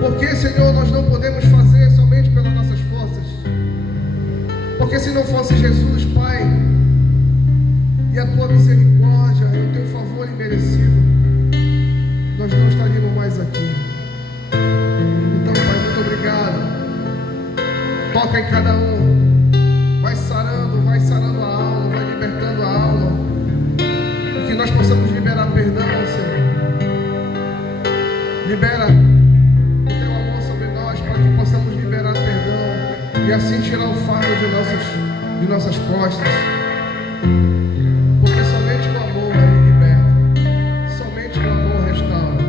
Porque, Senhor, nós não podemos fazer somente pelas nossas forças. Porque se não fosse Jesus, Pai, e a tua misericórdia e o teu favor imerecido, nós não estaríamos mais aqui. Então, Pai, muito obrigado. Toca em cada um. Vai sarando a alma, vai libertando a alma. E que nós possamos liberar perdão, Senhor. Libera o teu amor sobre nós, para que possamos liberar perdão e assim tirar o fardo de nossas costas. Porque somente o amor aí liberta, somente o amor restaura.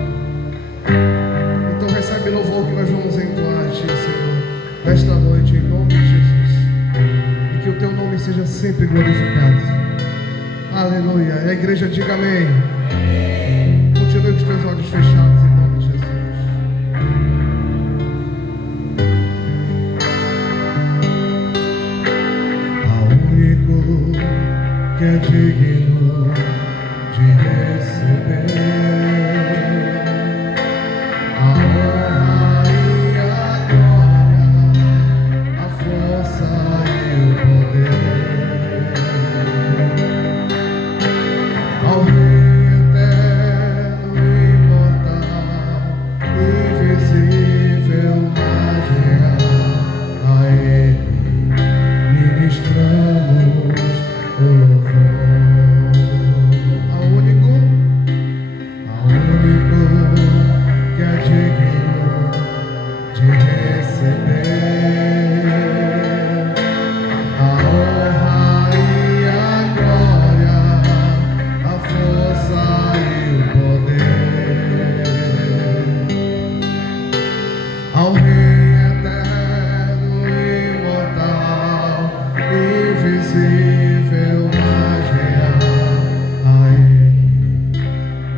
Então recebe o louvor que nós vamos entoar a Ti, Senhor, nesta noite, em nome de Jesus. E que o teu nome seja sempre glorificado. Aleluia. E a igreja diga amém. Continue com os teus olhos fechados em nome de Jesus. Ao único que é digno de receber a honra e a glória, a força e o poder, ao Rei eterno e imortal, invisível, mas real, a Ele ministramos o louvor. Ao único que é digno de receber a honra e a glória, a força e o poder, ao Rei eterno e imortal, invisível, mas real, a Ele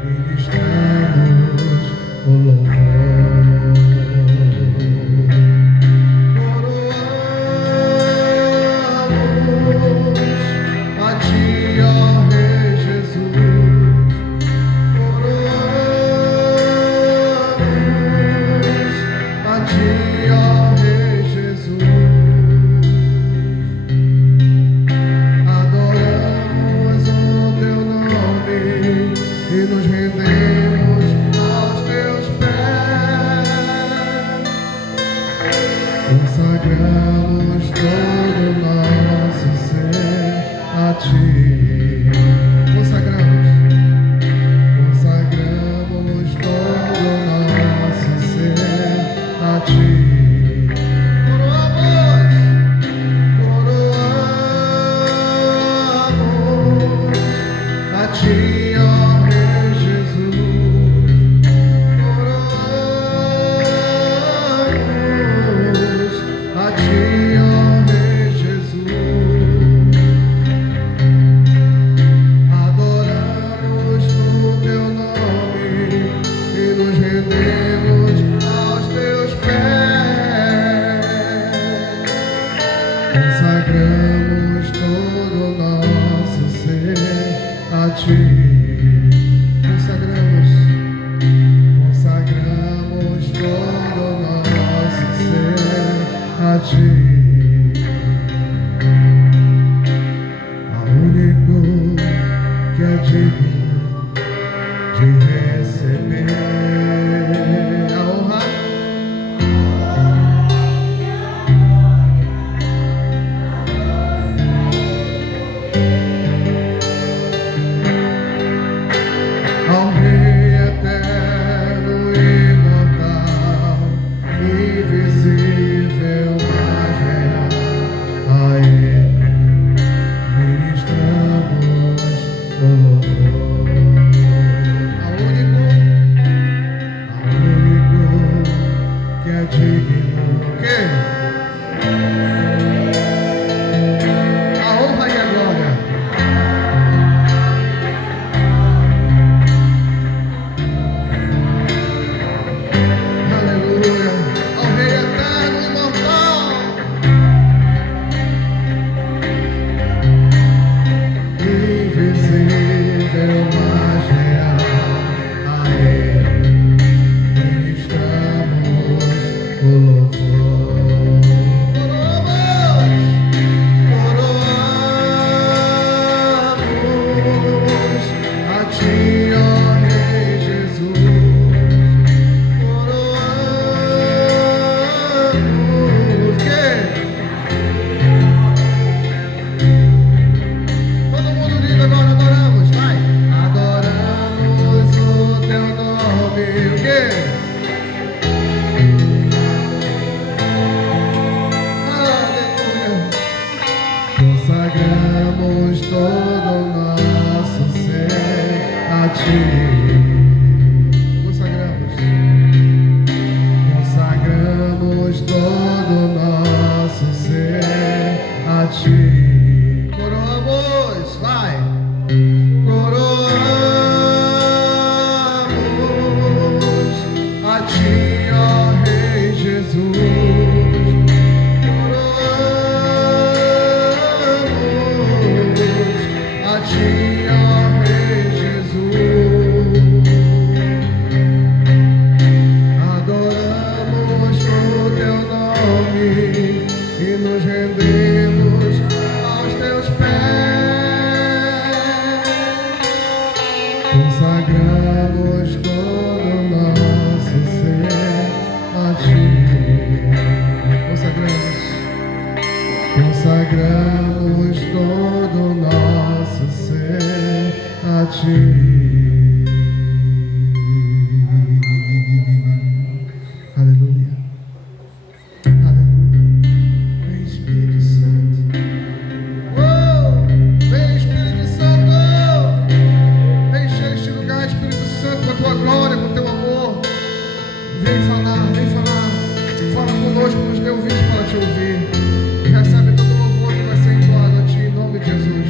ministramos o louvor. Coroamos a Ti, ó Rei Jesus. Coroamos a Ti, ó Rei Jesus. Adoramos o Teu nome e nos rendemos aos Teus pés. Consagramos todo o nosso ser a Ti. Consagramos todo o nosso ser a Ti. Coroamos a Ti, ó Rei Jesus. Coroamos a Ti, ó Rei Jesus. Adoramos o Teu nome e nos rendemos aos Teus pés. Consagramos todo o nosso ser a Ti. Consagramos todo o nosso ser a Ti. Ao único que é digno de receber a honra, ao Rei eterno e imortal, invisível, mas real, a Ele ministramos o louvor. Ao único a ti, ó Rei Jesus. Coroamos. Que? Todo mundo diz agora, adoramos, vai. Adoramos o teu nome. O quê? Aleluia. Consagramos todo o nosso ser a ti. Consagramos todo o nosso ser a ti. Coroamos, vai. Coroamos a ti, ó Rei Jesus. Coroamos a ti, ó Rei Jesus. Adoramos o teu nome e nos rendemos aos teus pés. Consagramos todo o nosso ser a ti. Consagramos todo o nosso ser a ti. Aleluia. Aleluia. Vem Espírito Santo. Oh, vem Espírito Santo. Vem encher este lugar, Espírito Santo, com a tua glória, com o teu amor. Vem falar, vem falar. Fala conosco, nos dê ouvidos para te ouvir. E recebe todo o louvor que vai ser entoado a ti, em nome de Jesus.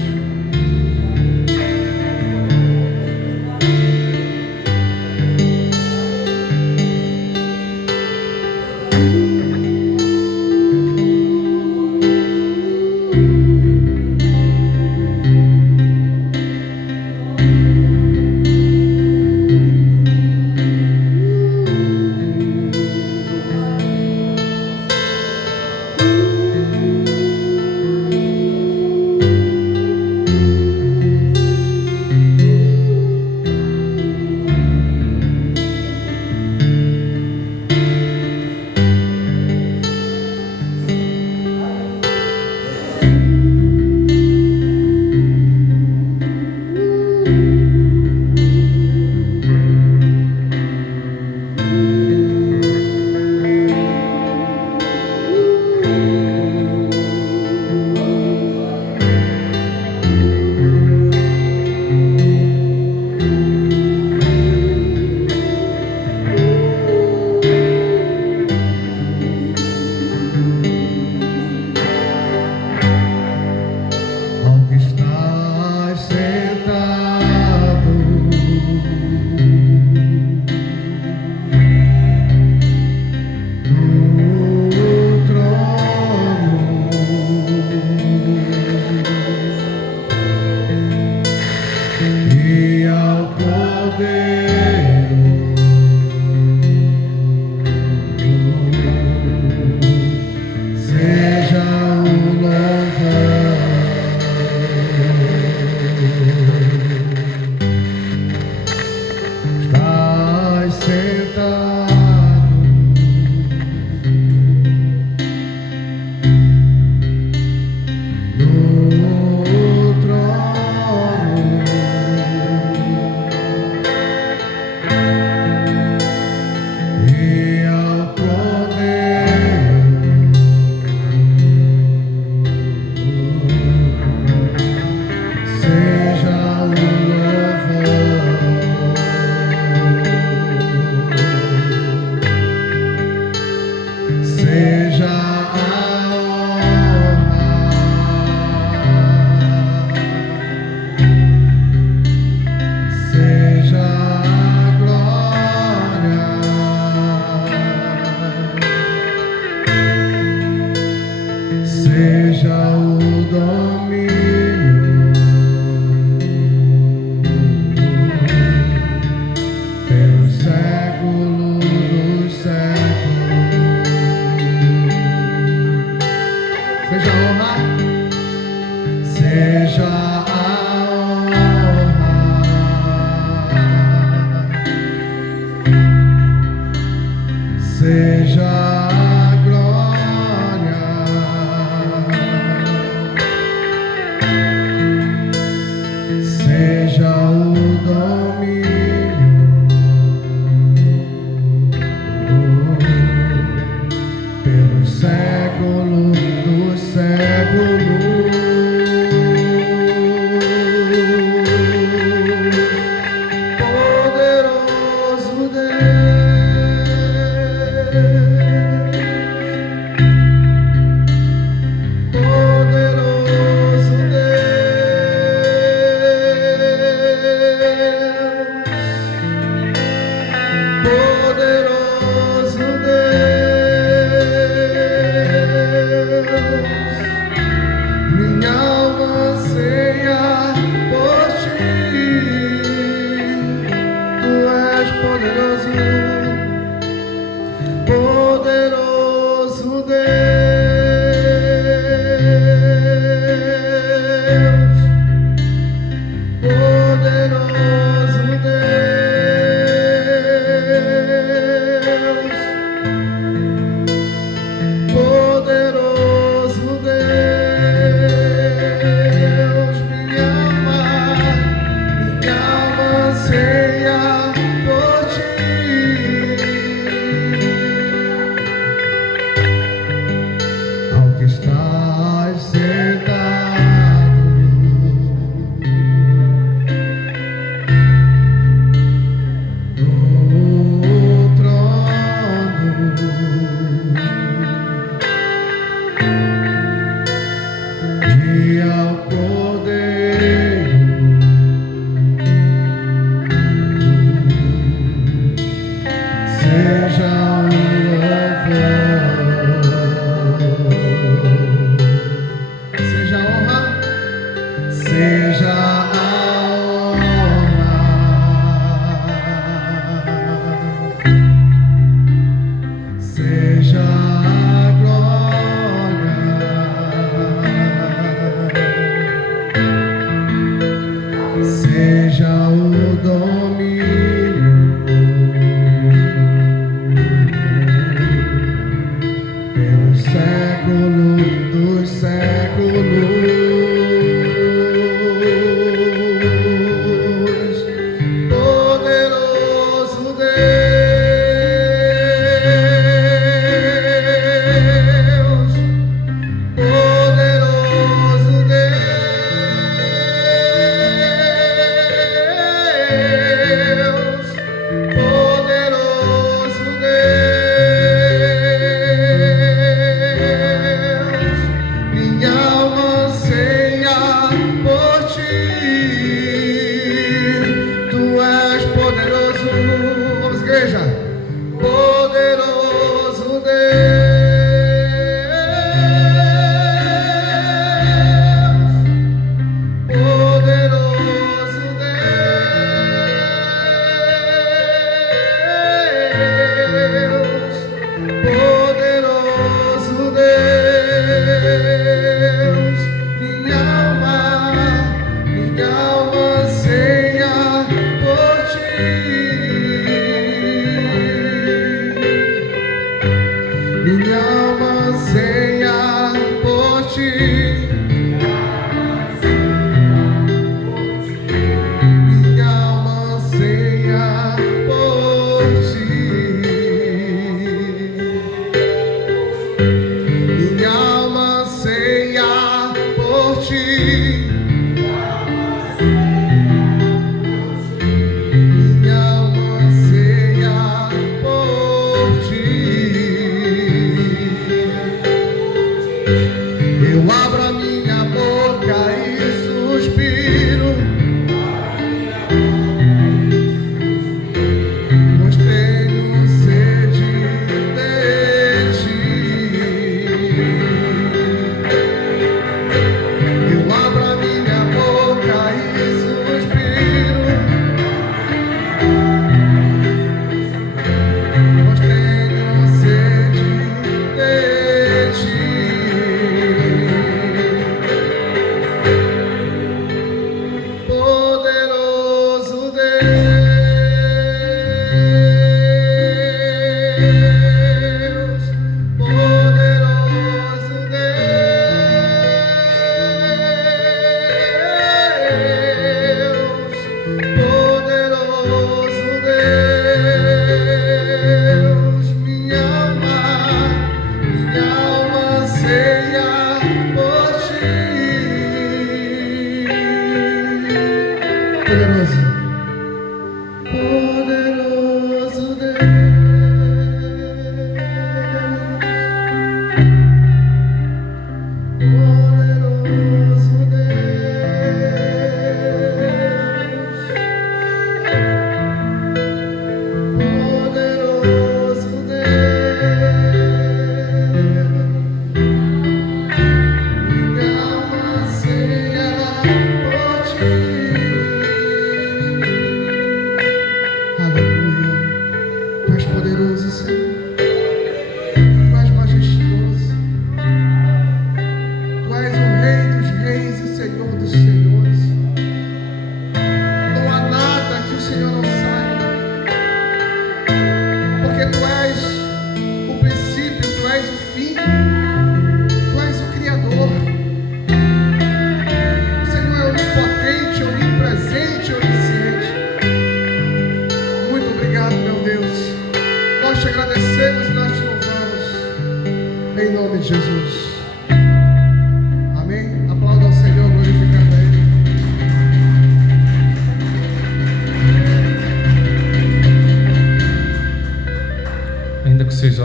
Deus.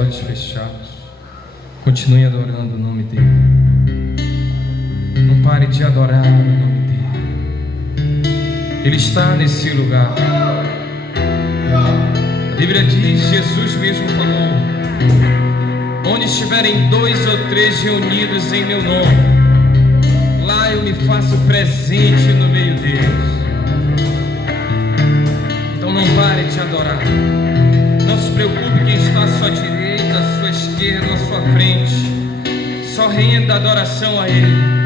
olhos fechados. Continue adorando o nome dele. Não pare de adorar o nome dele. Ele está nesse lugar. A Bíblia diz, Jesus mesmo falou: onde estiverem 2 ou 3 reunidos em meu nome, lá eu me faço presente no meio deles. Então não pare de adorar. Não se preocupe quem está à sua direita, à sua esquerda, à sua frente. Só renda adoração a Ele.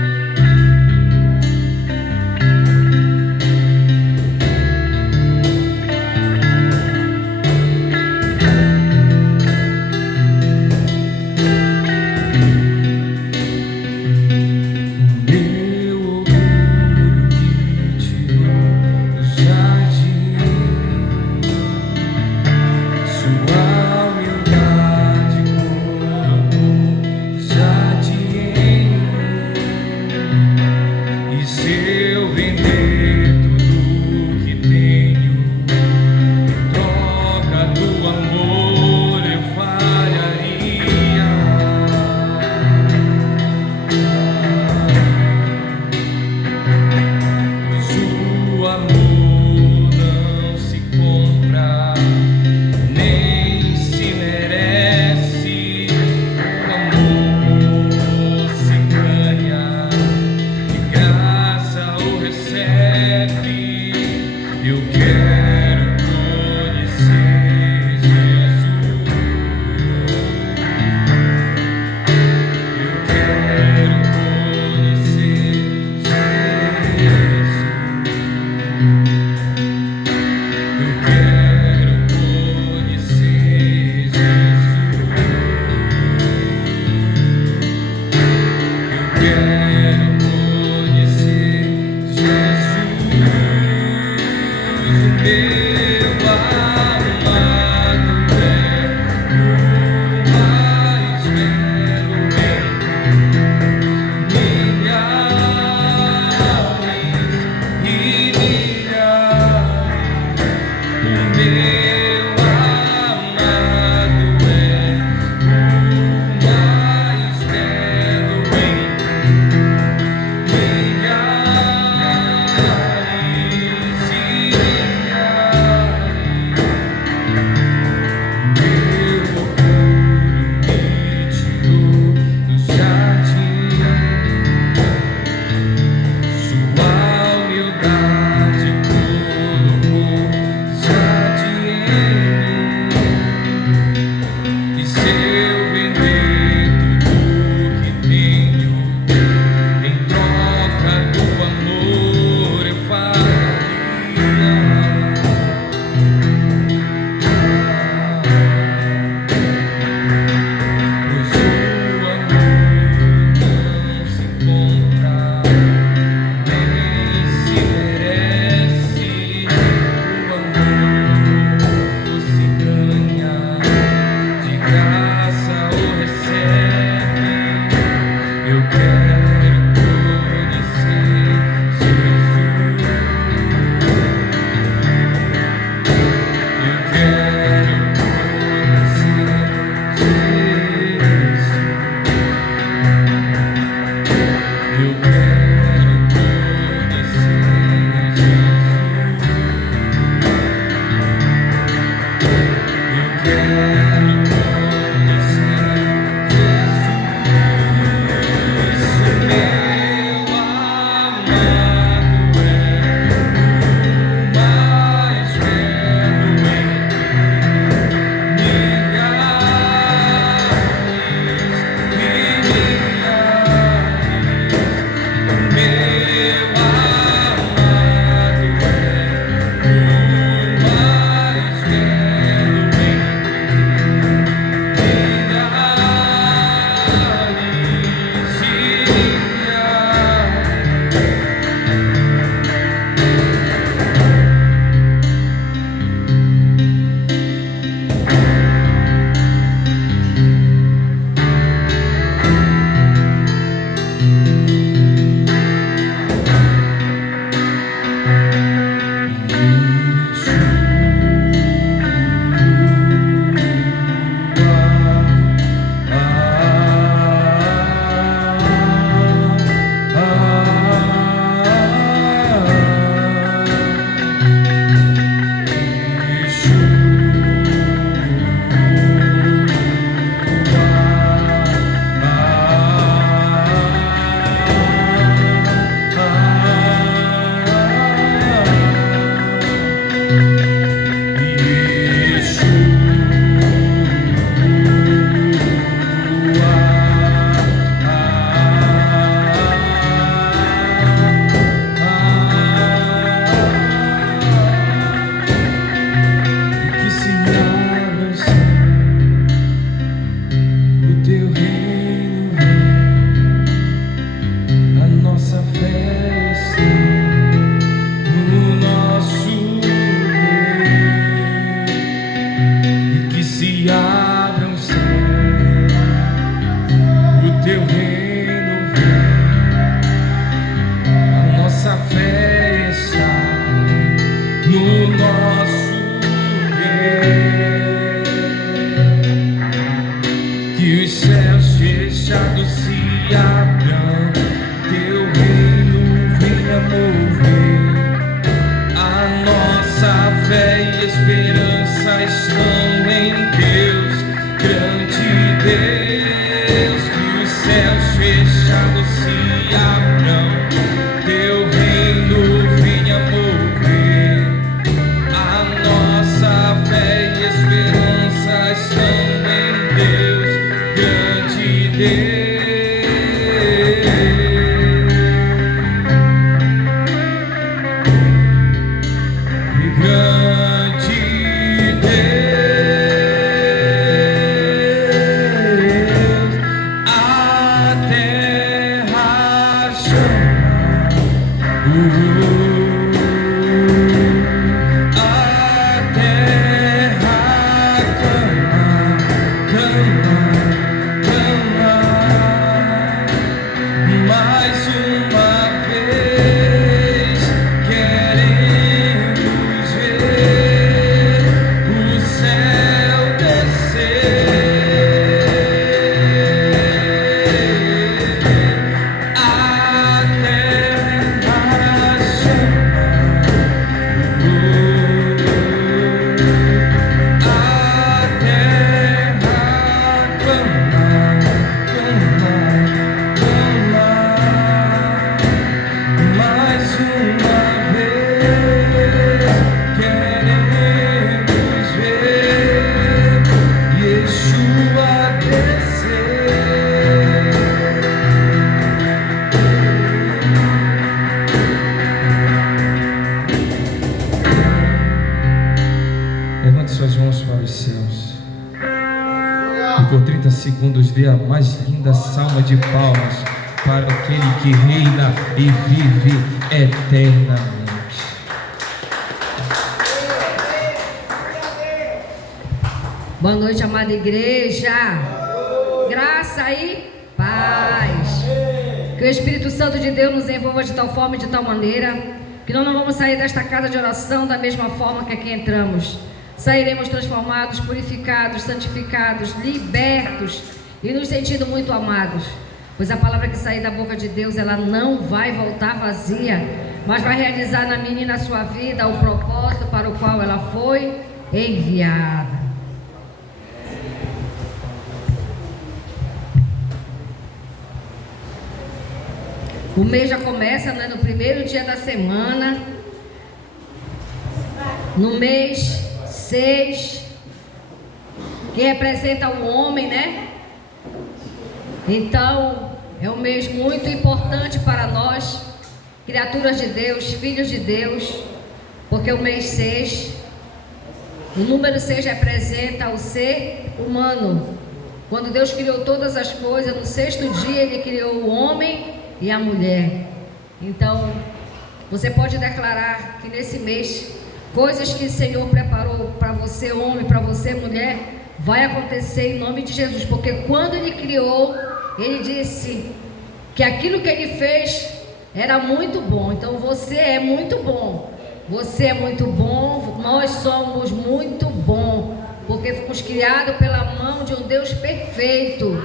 nosso Rei. Que os céus fechados se abram, teu reino venha mover. A nossa fé e esperança estão em Deus, grande Deus. Que os céus fechados se abram, teu reino venha mover. A nossa fé e esperança estão em Deus, grande Deus. Por 30 segundos dê a mais linda salva de palmas para aquele que reina e vive eternamente. Boa noite, amada igreja. Graça e paz. Que o Espírito Santo de Deus nos envolva de tal forma e de tal maneira que nós não vamos sair desta casa de oração da mesma forma que aqui entramos. Sairemos transformados, purificados, santificados, libertos e nos sentindo muito amados. Pois a palavra que sair da boca de Deus, ela não vai voltar vazia, mas vai realizar na minha e na sua vida o propósito para o qual ela foi enviada. O mês já começa, né, no primeiro dia da semana, no mês 6, que representa o homem, né? Então, é um mês muito importante para nós, criaturas de Deus, filhos de Deus, porque o mês 6, o número 6 representa o ser humano. Quando Deus criou todas as coisas, no 6º dia Ele criou o homem e a mulher. Então, você pode declarar que nesse mês, coisas que o Senhor preparou para você, homem, para você, mulher, vai acontecer em nome de Jesus. Porque quando Ele criou, Ele disse que aquilo que Ele fez era muito bom. Então você é muito bom. Você é muito bom, nós somos muito bom, porque fomos criados pela mão de um Deus perfeito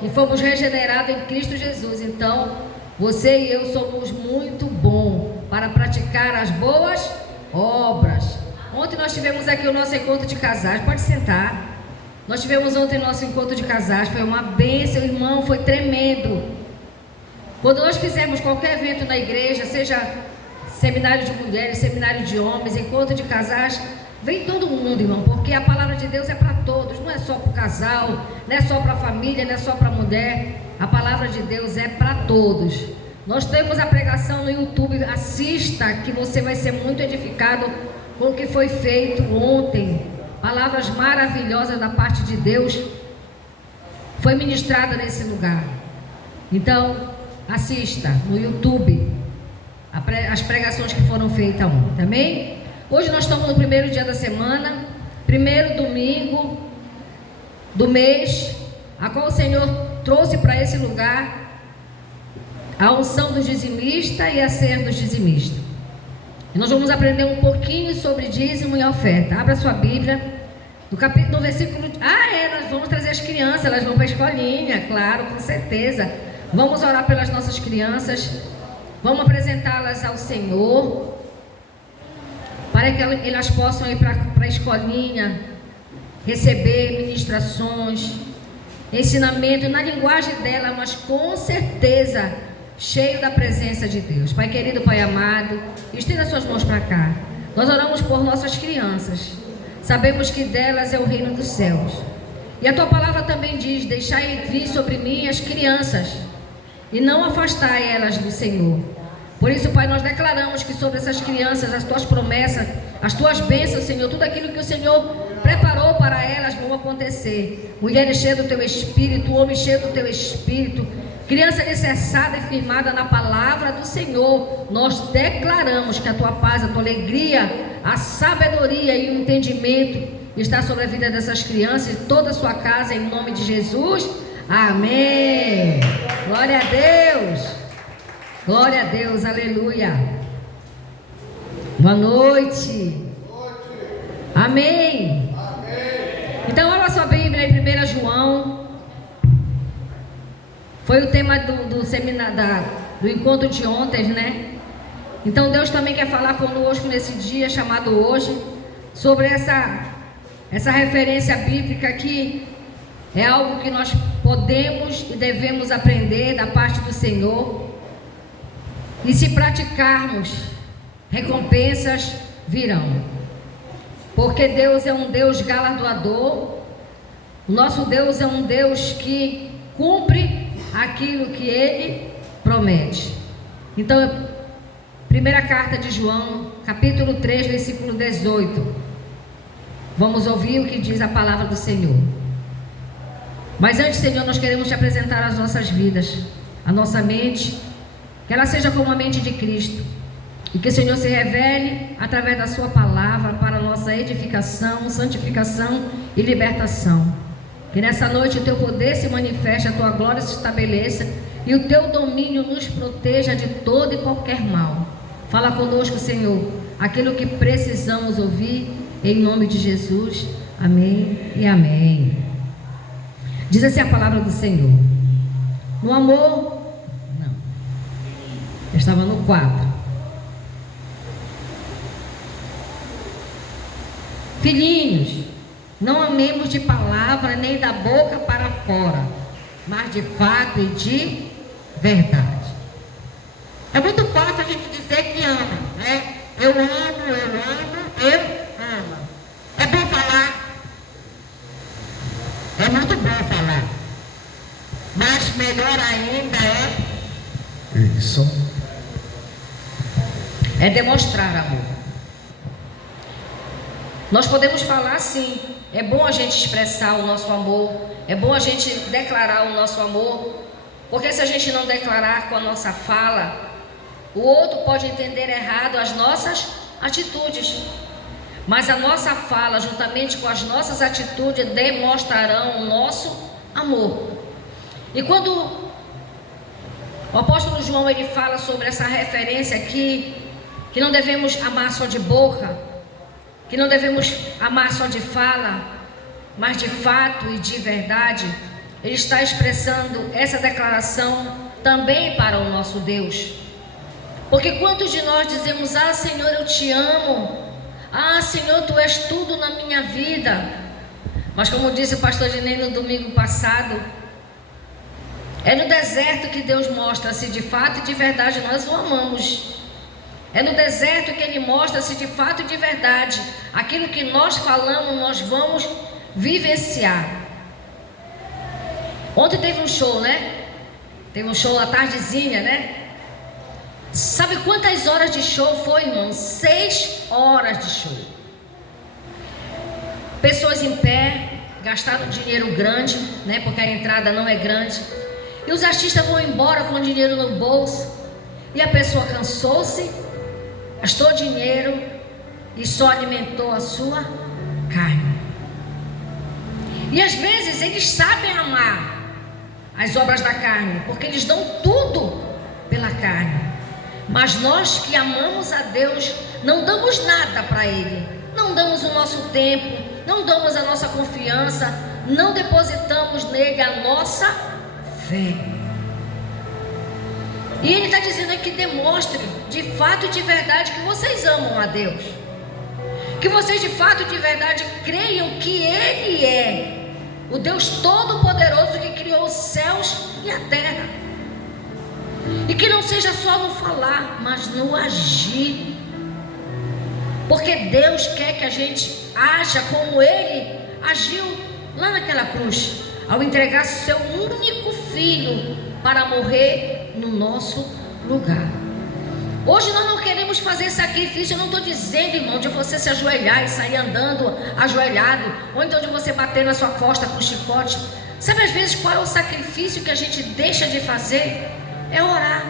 e fomos regenerados em Cristo Jesus. Então, você e eu somos muito bons para praticar as boas obras. Ontem nós tivemos aqui o nosso encontro de casais, pode sentar. Nós tivemos ontem nosso encontro de casais, foi uma bênção, irmão, foi tremendo. Quando nós fizermos qualquer evento na igreja, seja seminário de mulheres, seminário de homens, encontro de casais, vem todo mundo, irmão, porque a palavra de Deus é para todos, não é só para o casal, não é só para a família, não é só para a mulher, a palavra de Deus é para todos. Nós temos a pregação no YouTube, assista, que você vai ser muito edificado com o que foi feito ontem. Palavras maravilhosas da parte de Deus foi ministrada nesse lugar. Então, assista no YouTube as pregações que foram feitas ontem, amém? Hoje nós estamos no primeiro dia da semana, primeiro domingo do mês, a qual o Senhor trouxe para esse lugar a unção dos dizimistas e a ceia dos dizimistas. E nós vamos aprender um pouquinho sobre dízimo e oferta. Abra sua Bíblia. No versículo... nós vamos trazer as crianças, elas vão para a escolinha, claro, com certeza. Vamos orar pelas nossas crianças. Vamos apresentá-las ao Senhor, para que elas possam ir para a escolinha, receber ministrações, ensinamento na linguagem dela, mas com certeza cheio da presença de Deus. Pai querido, Pai amado, estenda suas mãos para cá. Nós oramos por nossas crianças. Sabemos que delas é o reino dos céus. E a tua palavra também diz: deixai vir sobre mim as crianças, e não afastai elas do Senhor. Por isso, Pai, nós declaramos que sobre essas crianças, as tuas promessas, as tuas bênçãos, Senhor, tudo aquilo que o Senhor preparou para elas vão acontecer. Mulheres cheias do teu Espírito, homem cheio do teu Espírito, criança alicerçada e firmada na palavra do Senhor. Nós declaramos que a tua paz, a tua alegria, a sabedoria e o entendimento está sobre a vida dessas crianças e toda a sua casa, em nome de Jesus. Amém. Glória a Deus. Glória a Deus, aleluia. Boa noite. Amém. Então, olha a sua Bíblia em 1 João. Foi o tema do seminário, do encontro de ontem, né? Então Deus também quer falar conosco nesse dia chamado hoje, sobre essa referência bíblica que é algo que nós podemos e devemos aprender da parte do Senhor. E se praticarmos, recompensas virão. Porque Deus é um Deus galardoador. O nosso Deus é um Deus que cumpre aquilo que Ele promete. Então, primeira carta de João, capítulo 3, versículo 18. Vamos ouvir o que diz a palavra do Senhor. Mas antes, Senhor, nós queremos te apresentar as nossas vidas, a nossa mente, que ela seja como a mente de Cristo, e que o Senhor se revele através da sua palavra para a nossa edificação, santificação e libertação. Que nessa noite o teu poder se manifeste, a tua glória se estabeleça e o teu domínio nos proteja de todo e qualquer mal. Fala conosco, Senhor, aquilo que precisamos ouvir, em nome de Jesus. Amém e amém. Diz assim a palavra do Senhor: no amor... Não, eu estava no 4. Filhinhos, não amemos de palavra nem da boca para fora, mas de fato e de verdade. É muito fácil a gente dizer que ama, né? Eu amo. É bom falar. É muito bom falar. Mas melhor ainda é demonstrar amor. Nós podemos falar sim, é bom a gente expressar o nosso amor, é bom a gente declarar o nosso amor, porque se a gente não declarar com a nossa fala, o outro pode entender errado as nossas atitudes. Mas a nossa fala, juntamente com as nossas atitudes, demonstrarão o nosso amor. E quando o apóstolo João ele fala sobre essa referência aqui, que não devemos amar só de boca, que não devemos amar só de fala, mas de fato e de verdade, ele está expressando essa declaração também para o nosso Deus. Porque quantos de nós dizemos: ah, Senhor, eu te amo, ah, Senhor, tu és tudo na minha vida. Mas como disse o pastor Dinei no domingo passado, é no deserto que Deus mostra se de fato e de verdade nós o amamos. É no deserto que Ele mostra se de fato e de verdade aquilo que nós falamos nós vamos vivenciar. Ontem teve um show, né? Teve um show à tardezinha, né? Sabe quantas horas de show foi, irmão? 6 horas de show. Pessoas em pé, gastaram dinheiro grande, né? Porque a entrada não é grande. E os artistas vão embora com dinheiro no bolso. E a pessoa cansou-se, gastou dinheiro e só alimentou a sua carne. E às vezes eles sabem amar as obras da carne, porque eles dão tudo pela carne. Mas nós que amamos a Deus, não damos nada para Ele, não damos o nosso tempo, não damos a nossa confiança, não depositamos nele a nossa fé. E Ele está dizendo aqui: demonstre de fato e de verdade que vocês amam a Deus, que vocês de fato e de verdade creiam que Ele é o Deus Todo-Poderoso que criou os céus e a terra, e que não seja só no falar, mas no agir, porque Deus quer que a gente haja como Ele agiu lá naquela cruz, ao entregar seu único filho para morrer no nosso lugar. Hoje nós não queremos fazer sacrifício. Eu não estou dizendo, irmão, de você se ajoelhar e sair andando ajoelhado, ou então de você bater na sua costa com chicote. Sabe às vezes qual é o sacrifício que a gente deixa de fazer? É orar,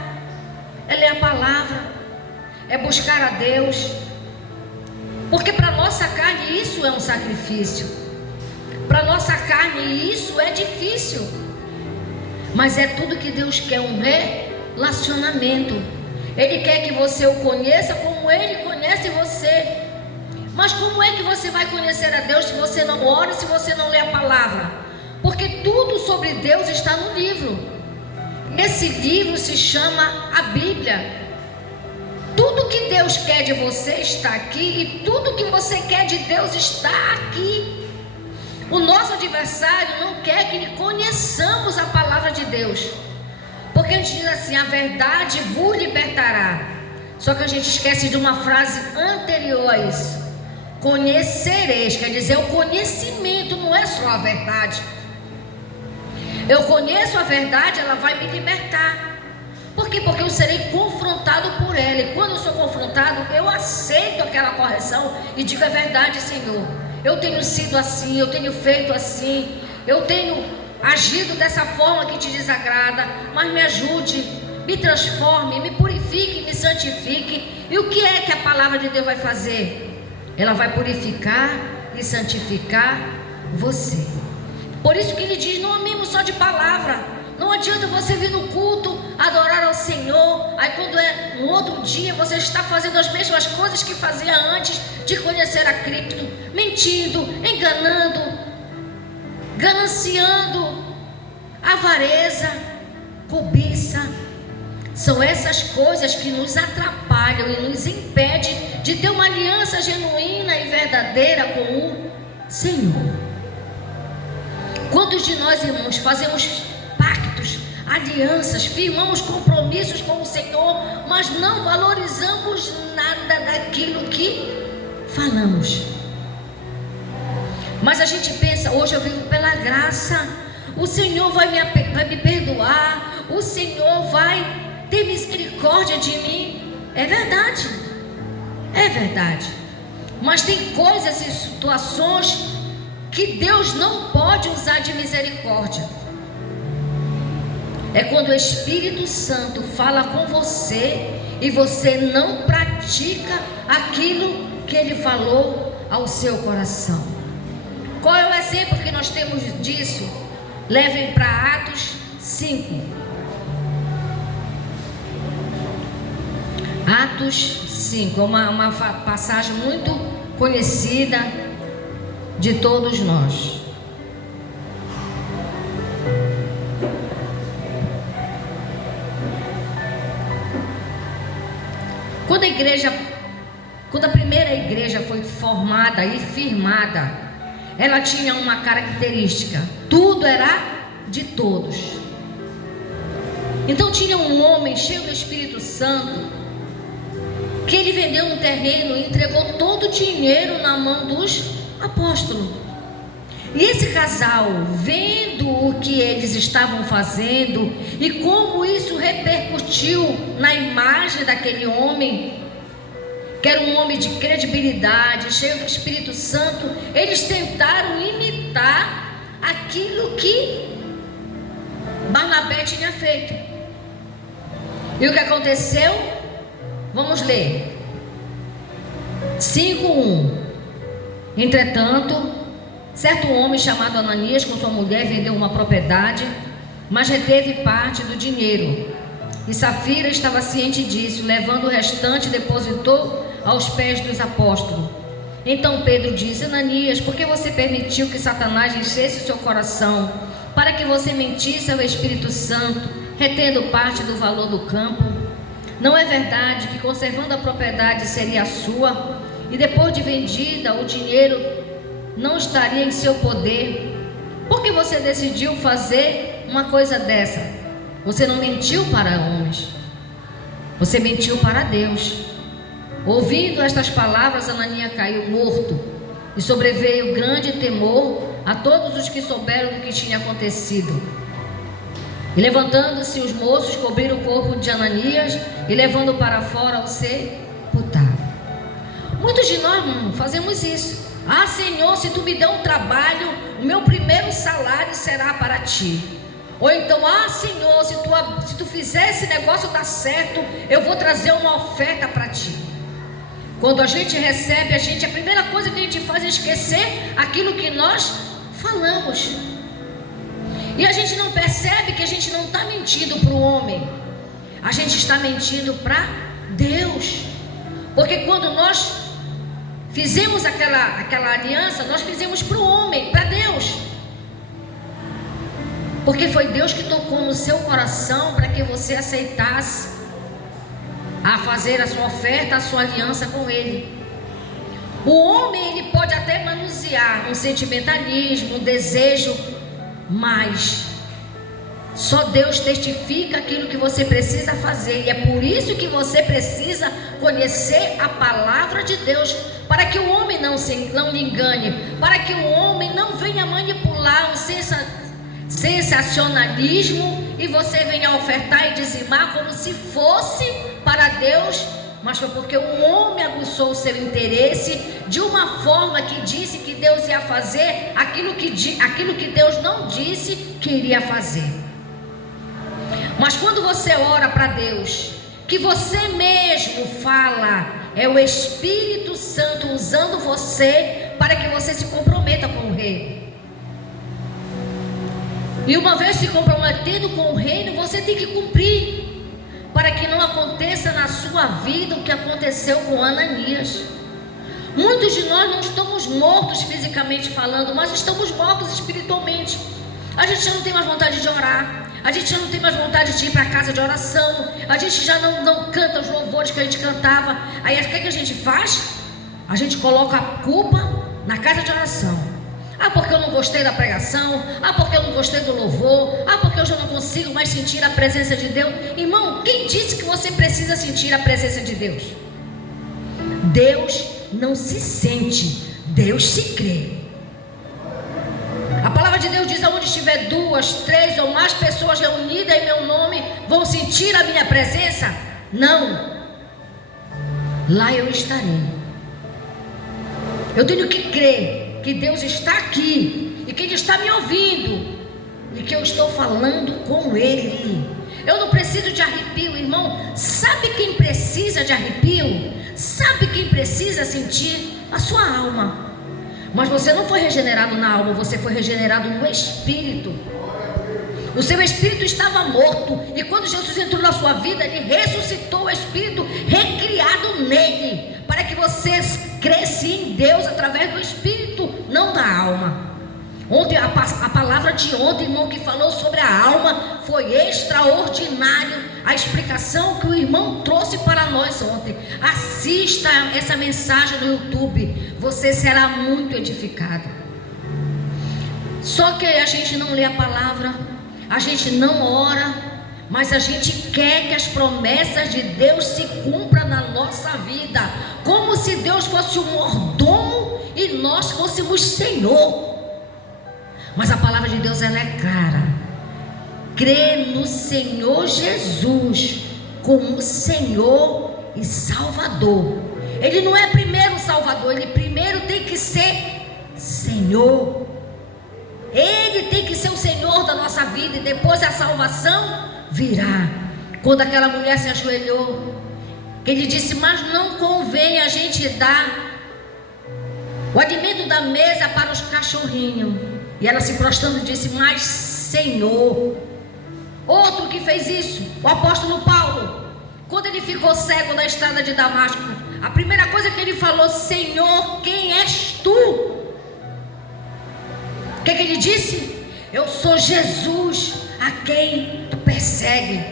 é ler a palavra, é buscar a Deus, porque para a nossa carne isso é um sacrifício, para a nossa carne isso é difícil, mas é tudo que Deus quer, um relacionamento. Ele quer que você o conheça como Ele conhece você. Mas como é que você vai conhecer a Deus se você não ora, se você não lê a palavra? Porque tudo sobre Deus está no livro. Esse livro se chama a Bíblia. Tudo que Deus quer de você está aqui, e tudo que você quer de Deus está aqui. O nosso adversário não quer que conheçamos a palavra de Deus, porque a gente diz assim: a verdade vos libertará. Só que a gente esquece de uma frase anterior a isso: conhecereis. Quer dizer, o conhecimento não é só a verdade. Eu conheço a verdade, ela vai me libertar. Por quê? Porque eu serei confrontado por ela, e quando eu sou confrontado, eu aceito aquela correção e digo: é verdade, Senhor, eu tenho sido assim, eu tenho feito assim, eu tenho agido dessa forma que te desagrada, mas me ajude, me transforme, me purifique, me santifique. E o que é que a palavra de Deus vai fazer? Ela vai purificar e santificar você. Por isso que Ele diz: não amemos só de palavra. Não adianta você vir no culto, adorar ao Senhor, aí quando é no outro dia você está fazendo as mesmas coisas que fazia antes de conhecer a Cristo, mentindo, enganando, gananciando, avareza, cobiça. São essas coisas que nos atrapalham e nos impedem de ter uma aliança genuína e verdadeira com o Senhor. Quantos de nós, irmãos, fazemos pactos, alianças, firmamos compromissos com o Senhor, mas não valorizamos nada daquilo que falamos? Mas a gente pensa: hoje eu vivo pela graça, o Senhor vai me perdoar, o Senhor vai ter misericórdia de mim. É verdade, é verdade. Mas tem coisas e situações que Deus não pode usar de misericórdia. É quando o Espírito Santo fala com você e você não pratica aquilo que Ele falou ao seu coração. Qual é o exemplo que nós temos disso? Levem para Atos 5. Atos 5 é uma passagem muito conhecida de todos nós. Quando a primeira igreja foi formada e firmada, ela tinha uma característica: tudo era de todos. Então tinha um homem cheio do Espírito Santo, que ele vendeu um terreno e entregou todo o dinheiro na mão dos apóstolos. E esse casal, vendo o que eles estavam fazendo e como isso repercutiu na imagem daquele homem, que era um homem de credibilidade, cheio do Espírito Santo, eles tentaram imitar aquilo que Barnabé tinha feito. E o que aconteceu? Vamos ler 5:1. Entretanto, certo homem chamado Ananias, com sua mulher, vendeu uma propriedade, mas reteve parte do dinheiro. E Safira estava ciente disso. Levando o restante, depositou aos pés dos apóstolos. Então Pedro disse: Ananias, por que você permitiu que Satanás enchesse o seu coração, para que você mentisse ao Espírito Santo, retendo parte do valor do campo? Não é verdade que, conservando a propriedade, seria sua, e depois de vendida, o dinheiro não estaria em seu poder? Por que você decidiu fazer uma coisa dessa? Você não mentiu para homens, você mentiu para Deus. Ouvindo estas palavras, Ananias caiu morto, e sobreveio grande temor a todos os que souberam do que tinha acontecido. E levantando-se os moços, cobriram o corpo de Ananias e levando para fora o sepultaram. Muitos de nós, fazemos isso. Ah, Senhor, se tu me der um trabalho, o meu primeiro salário será para ti. Ou então, ah, Senhor, se tu fizer esse negócio dar certo, eu vou trazer uma oferta para ti. Quando a gente recebe, a primeira coisa que a gente faz é esquecer aquilo que nós falamos. E a gente não percebe que a gente não está mentindo para o homem, a gente está mentindo para Deus. Porque quando nós fizemos aquela aliança, nós fizemos para o homem, para Deus. Porque foi Deus que tocou no seu coração para que você aceitasse a fazer a sua oferta, a sua aliança com Ele. O homem, ele pode até manusear um sentimentalismo, um desejo, mas só Deus testifica aquilo que você precisa fazer. E é por isso que você precisa conhecer a palavra de Deus, para que o homem não lhe engane, para que o homem não venha manipular um sensacionalismo e você venha ofertar e dizimar como se fosse para Deus, mas foi porque o homem aguçou o seu interesse de uma forma que disse que Deus ia fazer aquilo que Deus não disse que iria fazer. Mas quando você ora para Deus, que você mesmo fala, é o Espírito Santo usando você para que você se comprometa com o reino. E uma vez se comprometendo com o reino, você tem que cumprir, para que não aconteça na sua vida o que aconteceu com Ananias. Muitos de nós não estamos mortos fisicamente falando, mas estamos mortos espiritualmente. A gente já não tem mais vontade de orar, a gente já não tem mais vontade de ir para a casa de oração, a gente já não canta os louvores que a gente cantava. Aí o que a gente faz? A gente coloca a culpa na casa de oração. Ah, porque eu não gostei da pregação. Ah, porque eu não gostei do louvor. Ah, porque eu já não consigo mais sentir a presença de Deus. Irmão, quem disse que você precisa sentir a presença de Deus? Deus não se sente, Deus se crê. A palavra de Deus diz: aonde estiver 2, 3 ou mais pessoas reunidas em meu nome, vão sentir a minha presença? Não. Lá eu estarei. Eu tenho que crer que Deus está aqui e que Ele está me ouvindo e que eu estou falando com Ele. Eu não preciso de arrepio, irmão. Sabe quem precisa de arrepio? Sabe quem precisa sentir? A sua alma. Mas você não foi regenerado na alma, você foi regenerado no espírito. O seu espírito estava morto, e quando Jesus entrou na sua vida, Ele ressuscitou o espírito recriado nele, para que você cresça em Deus através do espírito, não da alma. Ontem, a palavra de ontem, irmão, que falou sobre a alma, foi extraordinário. A explicação que o irmão trouxe para nós ontem. Assista essa mensagem no YouTube, você será muito edificado. Só que a gente não lê a palavra, a gente não ora, mas a gente quer que as promessas de Deus se cumpram na nossa vida, como se Deus fosse o mordomo e nós fôssemos Senhor. Mas a palavra de Deus, ela é clara. Crê no Senhor Jesus como Senhor e Salvador. Ele não é primeiro Salvador, Ele primeiro tem que ser Senhor. Ele tem que ser o Senhor da nossa vida, e depois a salvação virá. Quando aquela mulher se ajoelhou, Ele disse: mas não convém a gente dar o alimento da mesa para os cachorrinhos. E ela se prostrando disse: mas Senhor. Outro que fez isso, o apóstolo Paulo, quando ele ficou cego na estrada de Damasco, A primeira coisa que ele falou: Senhor, quem és tu? O que ele disse? Eu sou Jesus, a quem tu persegue.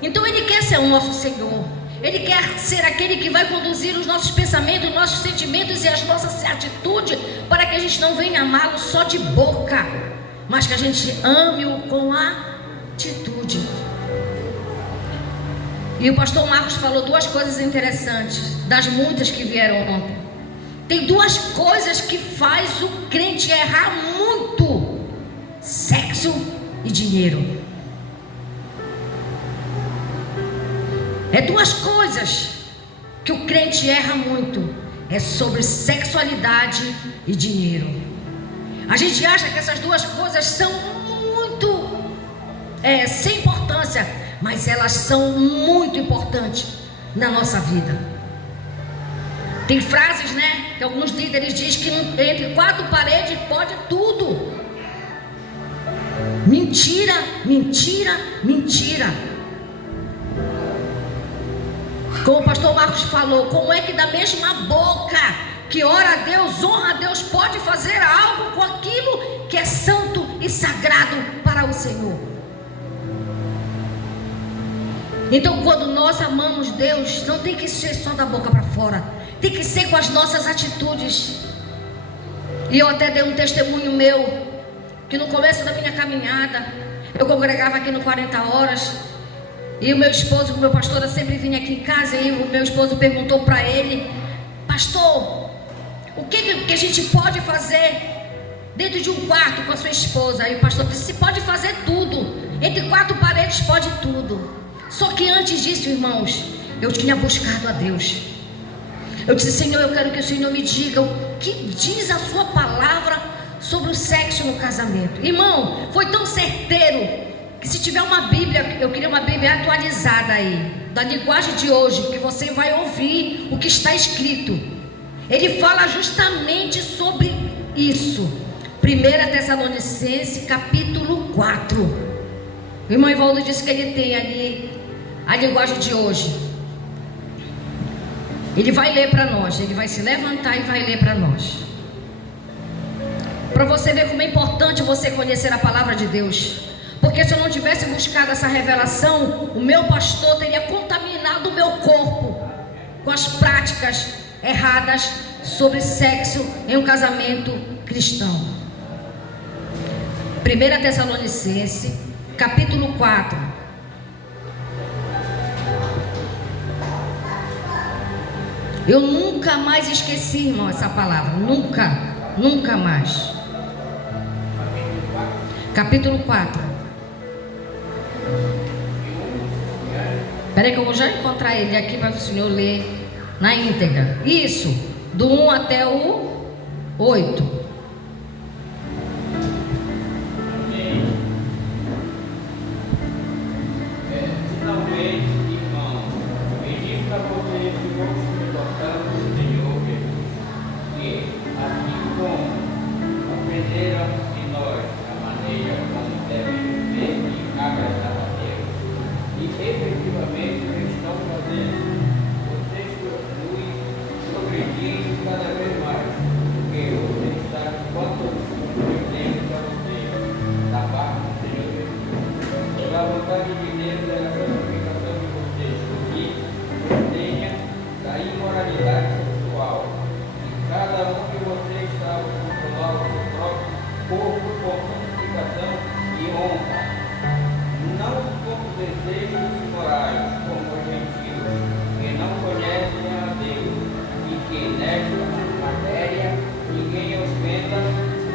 Então ele quer ser o nosso Senhor. Ele quer ser aquele que vai conduzir os nossos pensamentos, os nossos sentimentos e as nossas atitudes, para que a gente não venha amá-lo só de boca, mas que a gente ame-o com atitude. E o pastor Marcos falou duas coisas interessantes, das muitas que vieram ontem. Tem duas coisas que faz o crente errar muito: sexo e dinheiro. É duas coisas que o crente erra muito: é sobre sexualidade e dinheiro. A gente acha que essas duas coisas são muito sem importância, mas elas são muito importantes na nossa vida. Tem frases, né, que alguns líderes dizem que entre quatro paredes pode tudo. Mentira, mentira, mentira. Como o pastor Marcos falou, como é que da mesma boca que ora a Deus, honra a Deus, pode fazer algo com aquilo que é santo e sagrado para o Senhor? Então, quando nós amamos Deus, não tem que ser só da boca para fora, tem que ser com as nossas atitudes. E eu até dei um testemunho meu, que no começo da minha caminhada, eu congregava aqui no 40 Horas, e o meu esposo, como meu pastor, sempre vinha aqui em casa, e o meu esposo perguntou para ele: pastor, o que a gente pode fazer dentro de um quarto com a sua esposa? Aí o pastor disse: se pode fazer tudo, entre quatro paredes pode tudo. Só que antes disso, irmãos, eu tinha buscado a Deus. Eu disse: Senhor, eu quero que o Senhor me diga o que diz a sua palavra sobre o sexo no casamento. Irmão, foi tão certeiro que se tiver uma Bíblia, eu queria uma Bíblia atualizada aí, da linguagem de hoje, que você vai ouvir o que está escrito. Ele fala justamente sobre isso. 1 Tessalonicenses capítulo 4. O irmão Ivaldo disse que ele tem ali a linguagem de hoje. Ele vai ler para nós, ele vai se levantar e vai ler para nós, para você ver como é importante você conhecer a palavra de Deus. Porque se eu não tivesse buscado essa revelação, o meu pastor teria contaminado o meu corpo com as práticas erradas sobre sexo em um casamento cristão. 1 Tessalonicenses, capítulo 4. Eu nunca mais esqueci, irmão, essa palavra. Nunca mais. Capítulo 4. Espera aí que eu vou já encontrar ele aqui para o senhor ler na íntegra. Isso, do 1 até o 8. Finalmente, irmãos, pedir a vocês que vão se importar com o Senhor Jesus, que, assim como aprenderam de nós a maneira como devem viver e agradar a Deus, e efetivamente o que estão fazendo, vocês continuem progredindo cada vez mais, porque vocês sabem quanto presente a vocês da parte do Senhor Jesus. A vontade de Deus é a santificação de vocês, que tenha da imoralidade sexual, e cada um de vocês sabe controlar o seu próprio corpo com santificação e honra, não com desejos imorais, como os gentios, que não conhecem a Deus, e que nesta matéria ninguém ofenda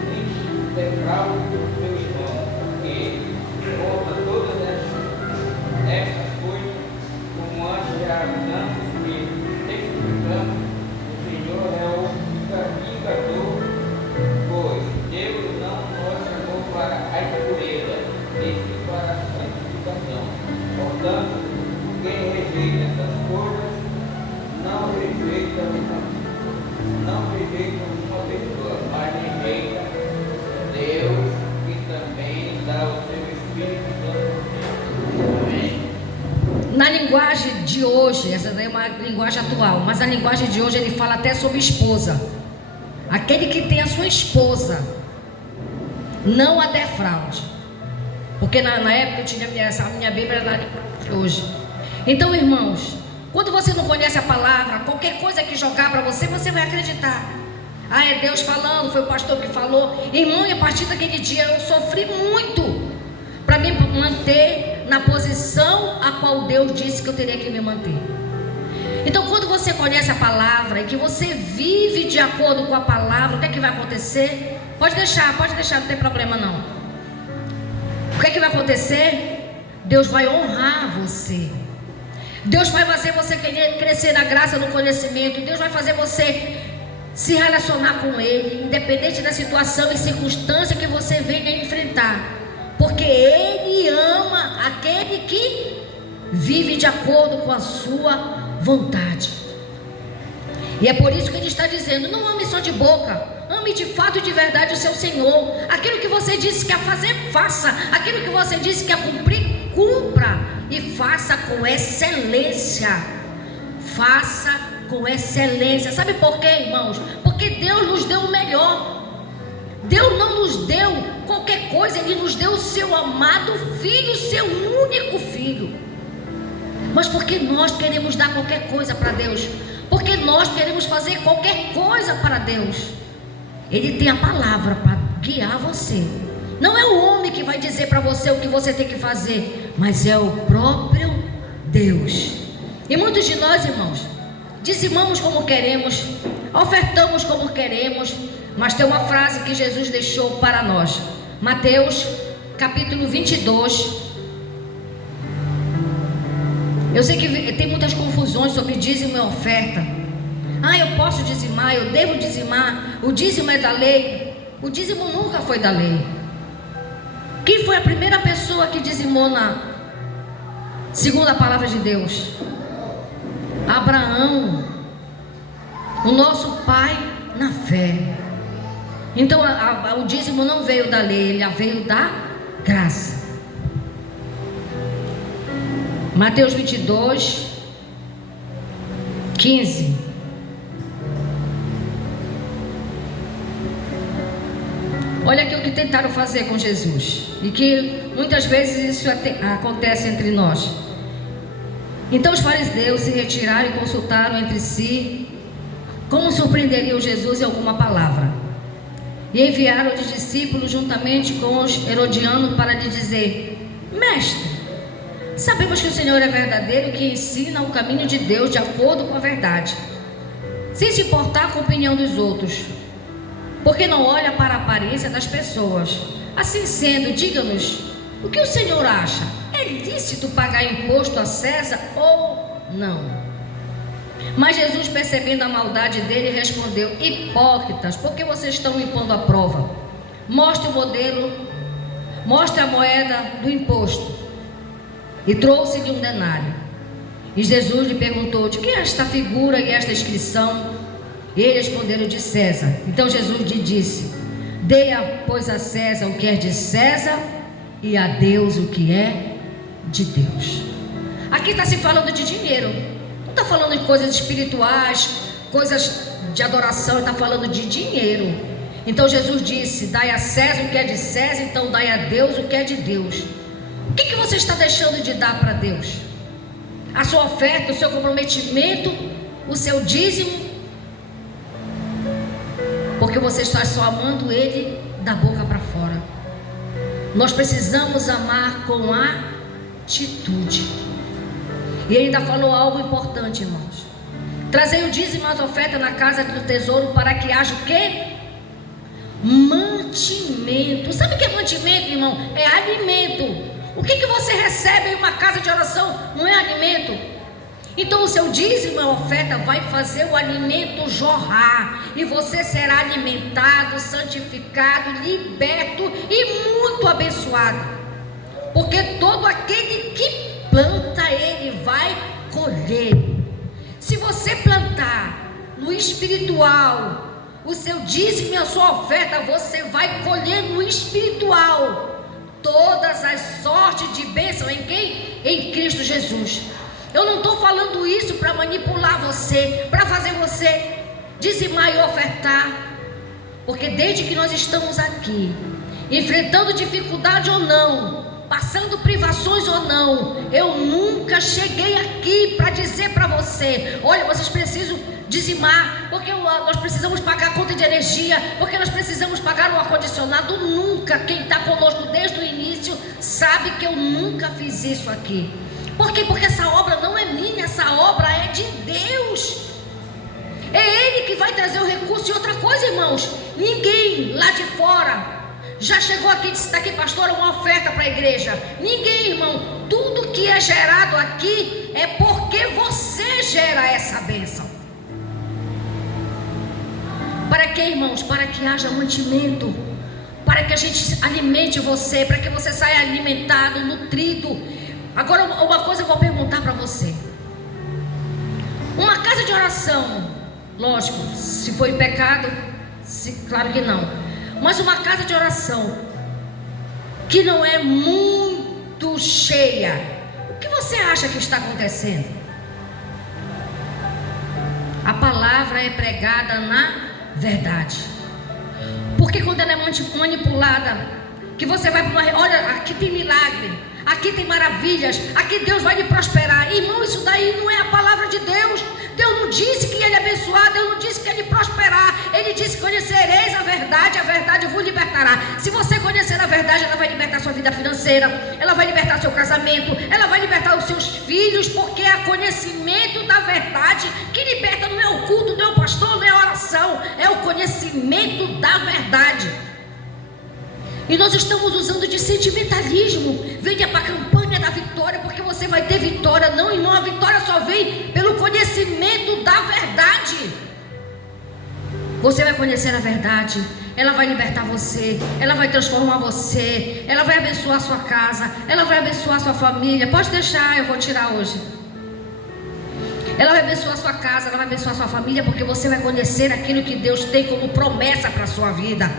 nem defraude o seu irmão, que conta todas estas coisas, como antes já avisamos e testificamos, o Senhor é o vingador, pois Deus não nos chamou para a impureza, e sim para a santificação. Portanto, quem rejeita essas coisas não rejeita uma pessoa, mas rejeita Deus, que hoje, essa daí é uma linguagem atual, mas a linguagem de hoje ele fala até sobre esposa. Aquele que tem a sua esposa, não a defraude. Porque na época eu tinha a minha Bíblia na linguagem de hoje. Então, irmãos, quando você não conhece a palavra, qualquer coisa que jogar para você, você vai acreditar. Ah, é Deus falando, foi o pastor que falou. Irmão, e a partir daquele dia eu sofri muito para me manter na posição a qual Deus disse que eu teria que me manter. Então, quando você conhece a palavra e que você vive de acordo com a palavra, o que é que vai acontecer? Pode deixar, não tem problema não. O que é que vai acontecer? Deus vai honrar você. Deus vai fazer você querer crescer na graça, no conhecimento. Deus vai fazer você se relacionar com Ele, independente da situação e circunstância que você venha enfrentar. Porque Ele ama aquele que vive de acordo com a sua vontade. E é por isso que Ele está dizendo: não ame só de boca, ame de fato e de verdade o seu Senhor. Aquilo que você disse que ia fazer, faça. Aquilo que você disse que ia cumprir, cumpra. E faça com excelência. Faça com excelência. Sabe por quê, irmãos? Porque Deus nos deu o melhor. Deus não nos deu qualquer coisa, Ele nos deu o seu amado Filho, seu único Filho. Mas porque nós queremos dar qualquer coisa para Deus, porque nós queremos fazer qualquer coisa para Deus. Ele tem a palavra para guiar você. Não é o homem que vai dizer para você o que você tem que fazer, mas é o próprio Deus. E muitos de nós, irmãos, dizimamos como queremos, ofertamos como queremos, mas tem uma frase que Jesus deixou para nós. Mateus capítulo 22. Eu sei que tem muitas confusões sobre dízimo e oferta. Ah, eu posso dizimar, eu devo dizimar. O dízimo é da lei. O dízimo nunca foi da lei. Quem foi a primeira pessoa que dizimou segundo a palavra de Deus? Abraão, o nosso pai na fé. Então o dízimo não veio da lei, ele veio da graça. Mateus 22, 15. Olha aqui o que tentaram fazer com Jesus, e que muitas vezes isso acontece entre nós. Então os fariseus se retiraram e consultaram entre si como surpreenderiam Jesus em alguma palavra. E enviaram os discípulos juntamente com os herodianos para lhe dizer: Mestre, sabemos que o Senhor é verdadeiro e que ensina o caminho de Deus de acordo com a verdade, sem se importar com a opinião dos outros, porque não olha para a aparência das pessoas. Assim sendo, diga-nos, o que o Senhor acha? É lícito pagar imposto a César ou não? Mas Jesus, percebendo a maldade dele, respondeu: Hipócritas, por que vocês estão me pondo à prova? Mostre o modelo, mostre a moeda do imposto. E trouxe-lhe um denário. E Jesus lhe perguntou: de quem é esta figura e esta inscrição? E eles responderam: de César. Então Jesus lhe disse: dê, pois, a César o que é de César, e a Deus o que é de Deus. Aqui está se falando de dinheiro. Não está falando de coisas espirituais, coisas de adoração, está falando de dinheiro. Então Jesus disse: dai a César o que é de César, então dai a Deus o que é de Deus. O que você está deixando de dar para Deus? A sua oferta, o seu comprometimento, o seu dízimo? Porque você está só amando Ele da boca para fora. Nós precisamos amar com atitude. E ele ainda falou algo importante, irmãos: trazei o dízimo e as ofertas na casa do tesouro, para que haja o quê? Mantimento. Sabe o que é mantimento, irmão? É alimento. O que você recebe em uma casa de oração não é alimento? Então o seu dízimo e a oferta vai fazer o alimento jorrar, e você será alimentado, santificado, liberto e muito abençoado. Porque todo aquele que planta, ele vai colher. Se você plantar no espiritual o seu dízimo e a sua oferta, você vai colher no espiritual todas as sortes de bênção. Em quem? Em Cristo Jesus. Eu não estou falando isso para manipular você, para fazer você dizimar e ofertar, porque desde que nós estamos aqui, enfrentando dificuldade ou não, passando privações ou não, eu nunca cheguei aqui para dizer para você: olha, vocês precisam dizimar, porque nós precisamos pagar a conta de energia, porque nós precisamos pagar o ar-condicionado. Nunca. Quem está conosco desde o início sabe que eu nunca fiz isso aqui. Por quê? Porque essa obra não é minha, essa obra é de Deus. É Ele que vai trazer o recurso. E outra coisa, irmãos, ninguém lá de fora já chegou aqui e disse: está aqui, pastora, uma oferta para a igreja. Ninguém, irmão. Tudo que é gerado aqui é porque você gera essa bênção. Para que, irmãos? Para que haja mantimento, para que a gente alimente você, para que você saia alimentado, nutrido. Agora, uma coisa eu vou perguntar para você: uma casa de oração, lógico, se foi pecado, claro que não, mas uma casa de oração que não é muito cheia, o que você acha que está acontecendo? A palavra é pregada na verdade. Porque quando ela é manipulada, que você vai para uma... olha, aqui tem milagre, aqui tem maravilhas, aqui Deus vai lhe prosperar. Irmão, isso daí não é a palavra de Deus. Deus não disse que ia lhe abençoar, Deus não disse que ia lhe prosperar. Ele disse: conhecereis a verdade vos libertará. Se você conhecer a verdade, ela vai libertar sua vida financeira, ela vai libertar seu casamento, ela vai libertar os seus filhos, porque é conhecimento da verdade que liberta. Não é o culto, não é o pastor, não é a oração, é o conhecimento da verdade. E nós estamos usando de sentimentalismo. Venha para a campanha da vitória, porque você vai ter vitória. Não, irmão, a vitória só vem pelo conhecimento da verdade. Você vai conhecer a verdade, ela vai libertar você, ela vai transformar você, ela vai abençoar a sua casa, ela vai abençoar a sua família. Pode deixar, eu vou tirar hoje. Ela vai abençoar a sua casa, ela vai abençoar a sua família, porque você vai conhecer aquilo que Deus tem como promessa para a sua vida.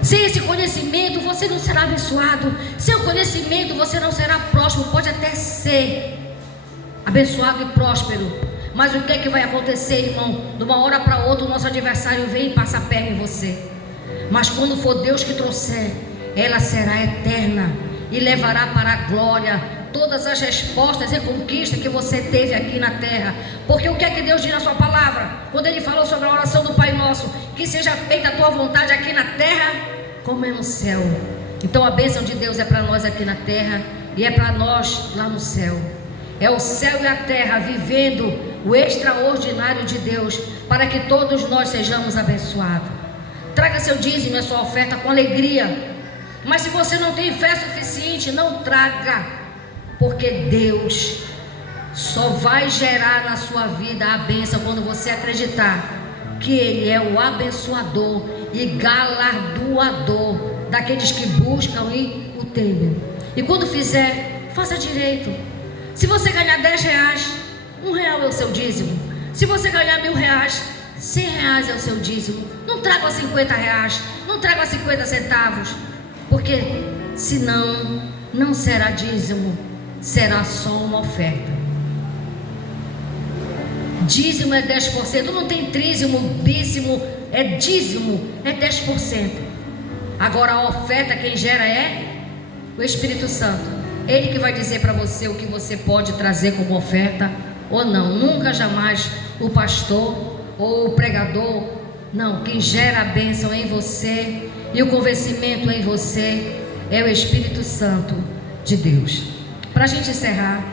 Sem esse conhecimento você não será abençoado. Sem o conhecimento você não será próspero. Pode até ser abençoado e próspero, mas o que é que vai acontecer, irmão? De uma hora para outra o nosso adversário vem e passa a perna em você. Mas quando for Deus que trouxer, ela será eterna e levará para a glória todas as respostas e conquistas que você teve aqui na terra. Porque o que é que Deus diz na sua palavra? Quando Ele falou sobre a oração do Pai Nosso: que seja feita a tua vontade aqui na terra como é no céu. Então a bênção de Deus é para nós aqui na terra e é para nós lá no céu. É o céu e a terra vivendo o extraordinário de Deus, para que todos nós sejamos abençoados. Traga seu dízimo e a sua oferta com alegria. Mas se você não tem fé suficiente, não traga, porque Deus só vai gerar na sua vida a bênção quando você acreditar que Ele é o abençoador e galardoador daqueles que buscam e o temem. E quando fizer, faça direito. Se você ganhar 10 reais, R$1 é o seu dízimo. Se você ganhar R$1.000, R$100 é o seu dízimo. Não traga 50 reais, não traga 50 centavos, porque senão não será dízimo, será só uma oferta. Dízimo é 10%, não tem trízimo, bízimo, é dízimo, é 10%. Agora a oferta quem gera é o Espírito Santo. Ele que vai dizer para você o que você pode trazer como oferta ou não. Nunca, jamais o pastor ou o pregador. Não, quem gera a bênção em você e o convencimento em você é o Espírito Santo de Deus. Para a gente encerrar,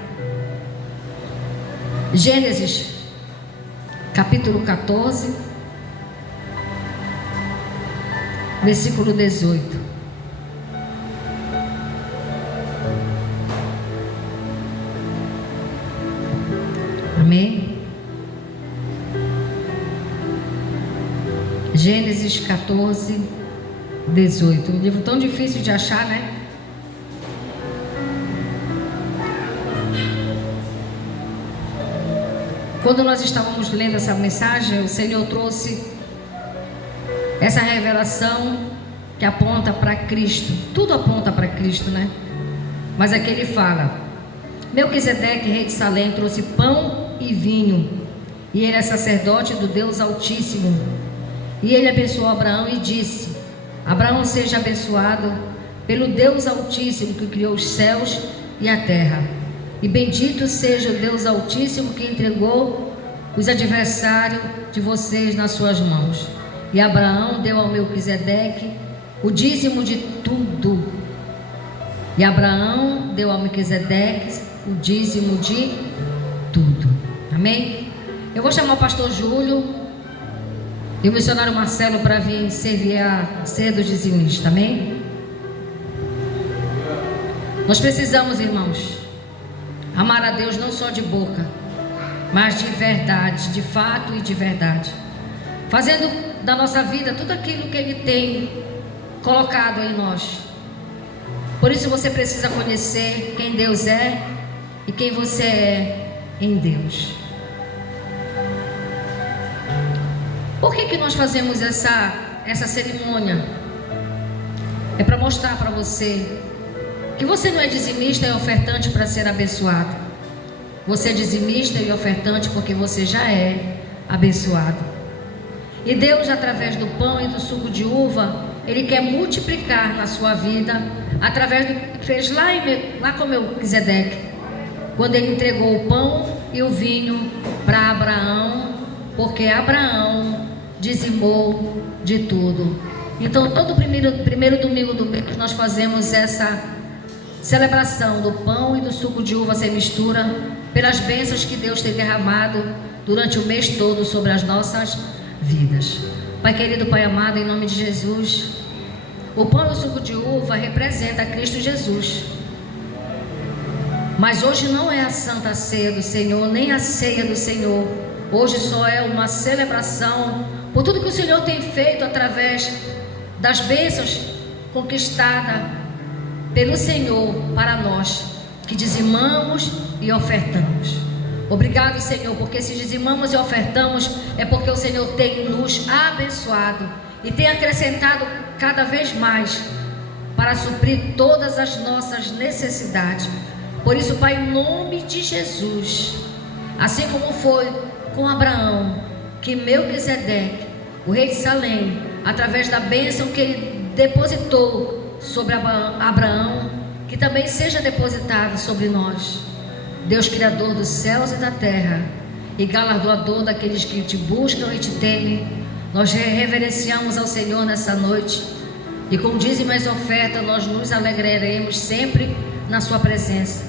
Gênesis capítulo 14, versículo 18. Amém? Gênesis 14, 18. Um livro tão difícil de achar, né? Quando nós estávamos lendo essa mensagem, o Senhor trouxe essa revelação que aponta para Cristo. Tudo aponta para Cristo, né? Mas aqui Ele fala: Melquisedeque, rei de Salém, trouxe pão e vinho, e ele é sacerdote do Deus Altíssimo. E ele abençoou Abraão e disse: Abraão, seja abençoado pelo Deus Altíssimo que criou os céus e a terra, e bendito seja o Deus Altíssimo que entregou os adversários de vocês nas suas mãos. E Abraão deu ao Melquisedeque o dízimo de tudo. E Abraão deu ao Melquisedeque o dízimo de tudo. Amém? Eu vou chamar o pastor Júlio e o missionário Marcelo para vir servir a ser do dizimista. Amém? Nós precisamos, irmãos, amar a Deus não só de boca, mas de verdade, de fato e de verdade, fazendo da nossa vida tudo aquilo que Ele tem colocado em nós. Por isso você precisa conhecer quem Deus é e quem você é em Deus. Por que nós fazemos essa cerimônia? É para mostrar para você que você não é dizimista e ofertante para ser abençoado. Você é dizimista e ofertante porque você já é abençoado. E Deus, através do pão e do suco de uva, Ele quer multiplicar na sua vida, através do que fez lá com Melquisedeque, quando ele entregou o pão e o vinho para Abraão, porque Abraão dizimou de tudo. Então, todo primeiro domingo do mês, nós fazemos essa celebração do pão e do suco de uva sem mistura, pelas bênçãos que Deus tem derramado durante o mês todo sobre as nossas vidas. Pai querido, Pai amado, em nome de Jesus, o pão e o suco de uva representa Cristo Jesus. Mas hoje não é a Santa Ceia do Senhor, nem a ceia do Senhor. Hoje só é uma celebração por tudo que o Senhor tem feito através das bênçãos conquistadas pelo Senhor para nós, que dizimamos e ofertamos. Obrigado, Senhor, porque se dizimamos e ofertamos, é porque o Senhor tem nos abençoado e tem acrescentado cada vez mais para suprir todas as nossas necessidades. Por isso, Pai, em nome de Jesus, assim como foi com Abraão, que Melquisedeque, o rei de Salém, através da bênção que ele depositou sobre Abraão, que também seja depositado sobre nós. Deus, Criador dos céus e da terra, e galardoador daqueles que te buscam e te temem, nós reverenciamos ao Senhor nessa noite, e com dízimo e oferta nós nos alegraremos sempre na sua presença.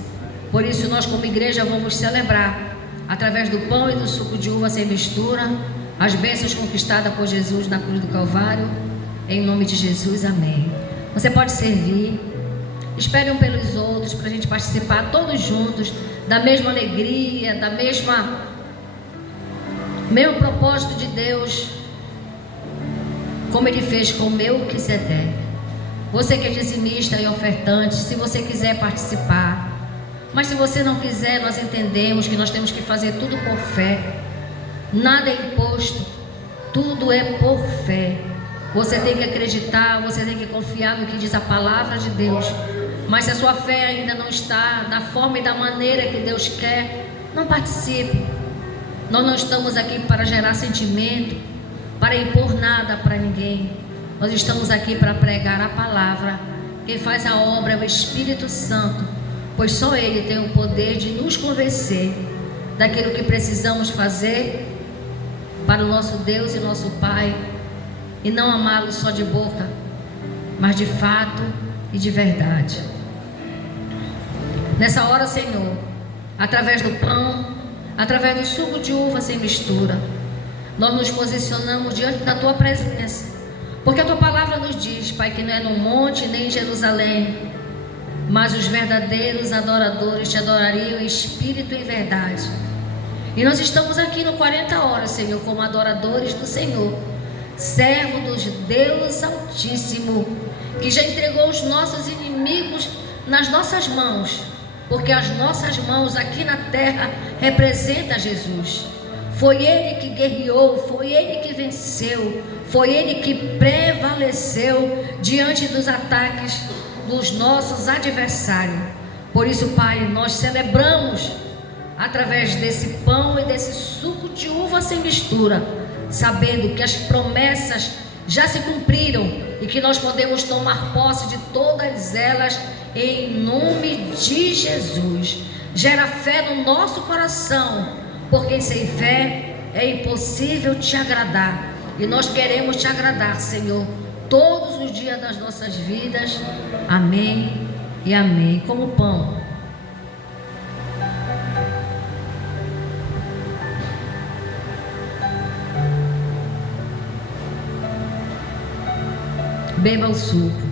Por isso nós como igreja vamos celebrar, através do pão e do suco de uva sem mistura, as bênçãos conquistadas por Jesus na cruz do Calvário, em nome de Jesus, amém. Você pode servir, espere um pelos outros, para a gente participar todos juntos, da mesma alegria, mesmo propósito de Deus, como Ele fez com Melquisedeque. Você que é dizimista e ofertante, se você quiser participar, mas se você não quiser, nós entendemos que nós temos que fazer tudo por fé. Nada é imposto, tudo é por fé. Você tem que acreditar, você tem que confiar no que diz a palavra de Deus. Mas se a sua fé ainda não está da forma e da maneira que Deus quer, não participe. Nós não estamos aqui para gerar sentimento, para impor nada para ninguém. Nós estamos aqui para pregar a palavra. Quem faz a obra é o Espírito Santo, pois só Ele tem o poder de nos convencer daquilo que precisamos fazer para o nosso Deus e nosso Pai, e não amá-lo só de boca, mas de fato e de verdade. Nessa hora, Senhor, através do pão, através do suco de uva sem mistura, nós nos posicionamos diante da Tua presença, porque a Tua palavra nos diz, Pai, que não é no monte nem em Jerusalém, mas os verdadeiros adoradores te adorariam em espírito e em verdade. E nós estamos aqui no 40 horas, Senhor, como adoradores do Senhor, servo dos Deus Altíssimo, que já entregou os nossos inimigos nas nossas mãos, porque as nossas mãos aqui na terra representam Jesus. Foi Ele que guerreou, foi Ele que venceu, foi Ele que prevaleceu diante dos ataques dos nossos adversários. Por isso, Pai, nós celebramos através desse pão e desse suco de uva sem mistura, sabendo que as promessas já se cumpriram e que nós podemos tomar posse de todas elas em nome de Jesus. Gera fé no nosso coração, porque sem fé é impossível te agradar. E nós queremos te agradar, Senhor, todos os dias das nossas vidas. Amém e amém. Como pão. Beba o suco.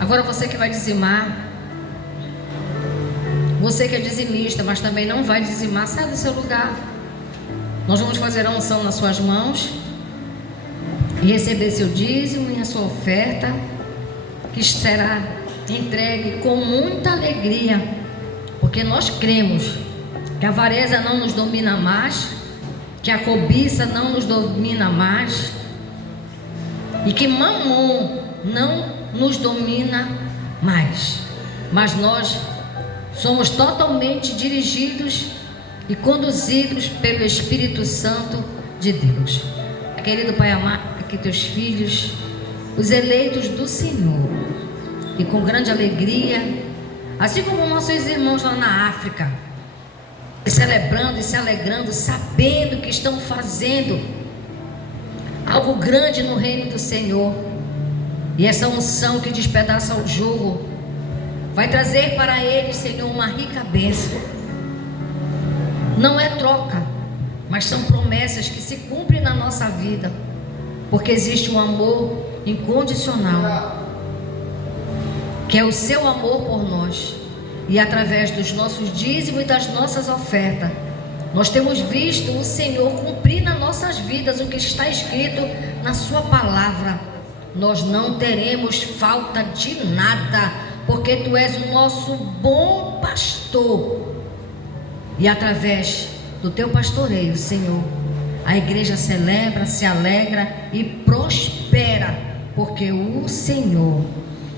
Agora você que vai dizimar, você que é dizimista, mas também não vai dizimar, sai do seu lugar. Nós vamos fazer a unção nas suas mãos e receber seu dízimo e a sua oferta, que será entregue com muita alegria, porque nós cremos que a avareza não nos domina mais, que a cobiça não nos domina mais e que Mamon não nos domina mais, mas nós somos totalmente dirigidos e conduzidos pelo Espírito Santo de Deus. Querido Pai amado, aqui teus filhos, os eleitos do Senhor, e com grande alegria, assim como nossos irmãos lá na África, celebrando e se alegrando, sabendo que estão fazendo algo grande no reino do Senhor. E essa unção que despedaça o jugo vai trazer para eles, Senhor, uma rica bênção. Não é troca, mas são promessas que se cumprem na nossa vida, porque existe um amor incondicional, que é o seu amor por nós. E através dos nossos dízimos e das nossas ofertas, nós temos visto o Senhor cumprir nas nossas vidas o que está escrito na sua palavra. Nós não teremos falta de nada, porque Tu és o nosso bom pastor. E através do Teu pastoreio, Senhor, a igreja celebra, se alegra e prospera, porque o Senhor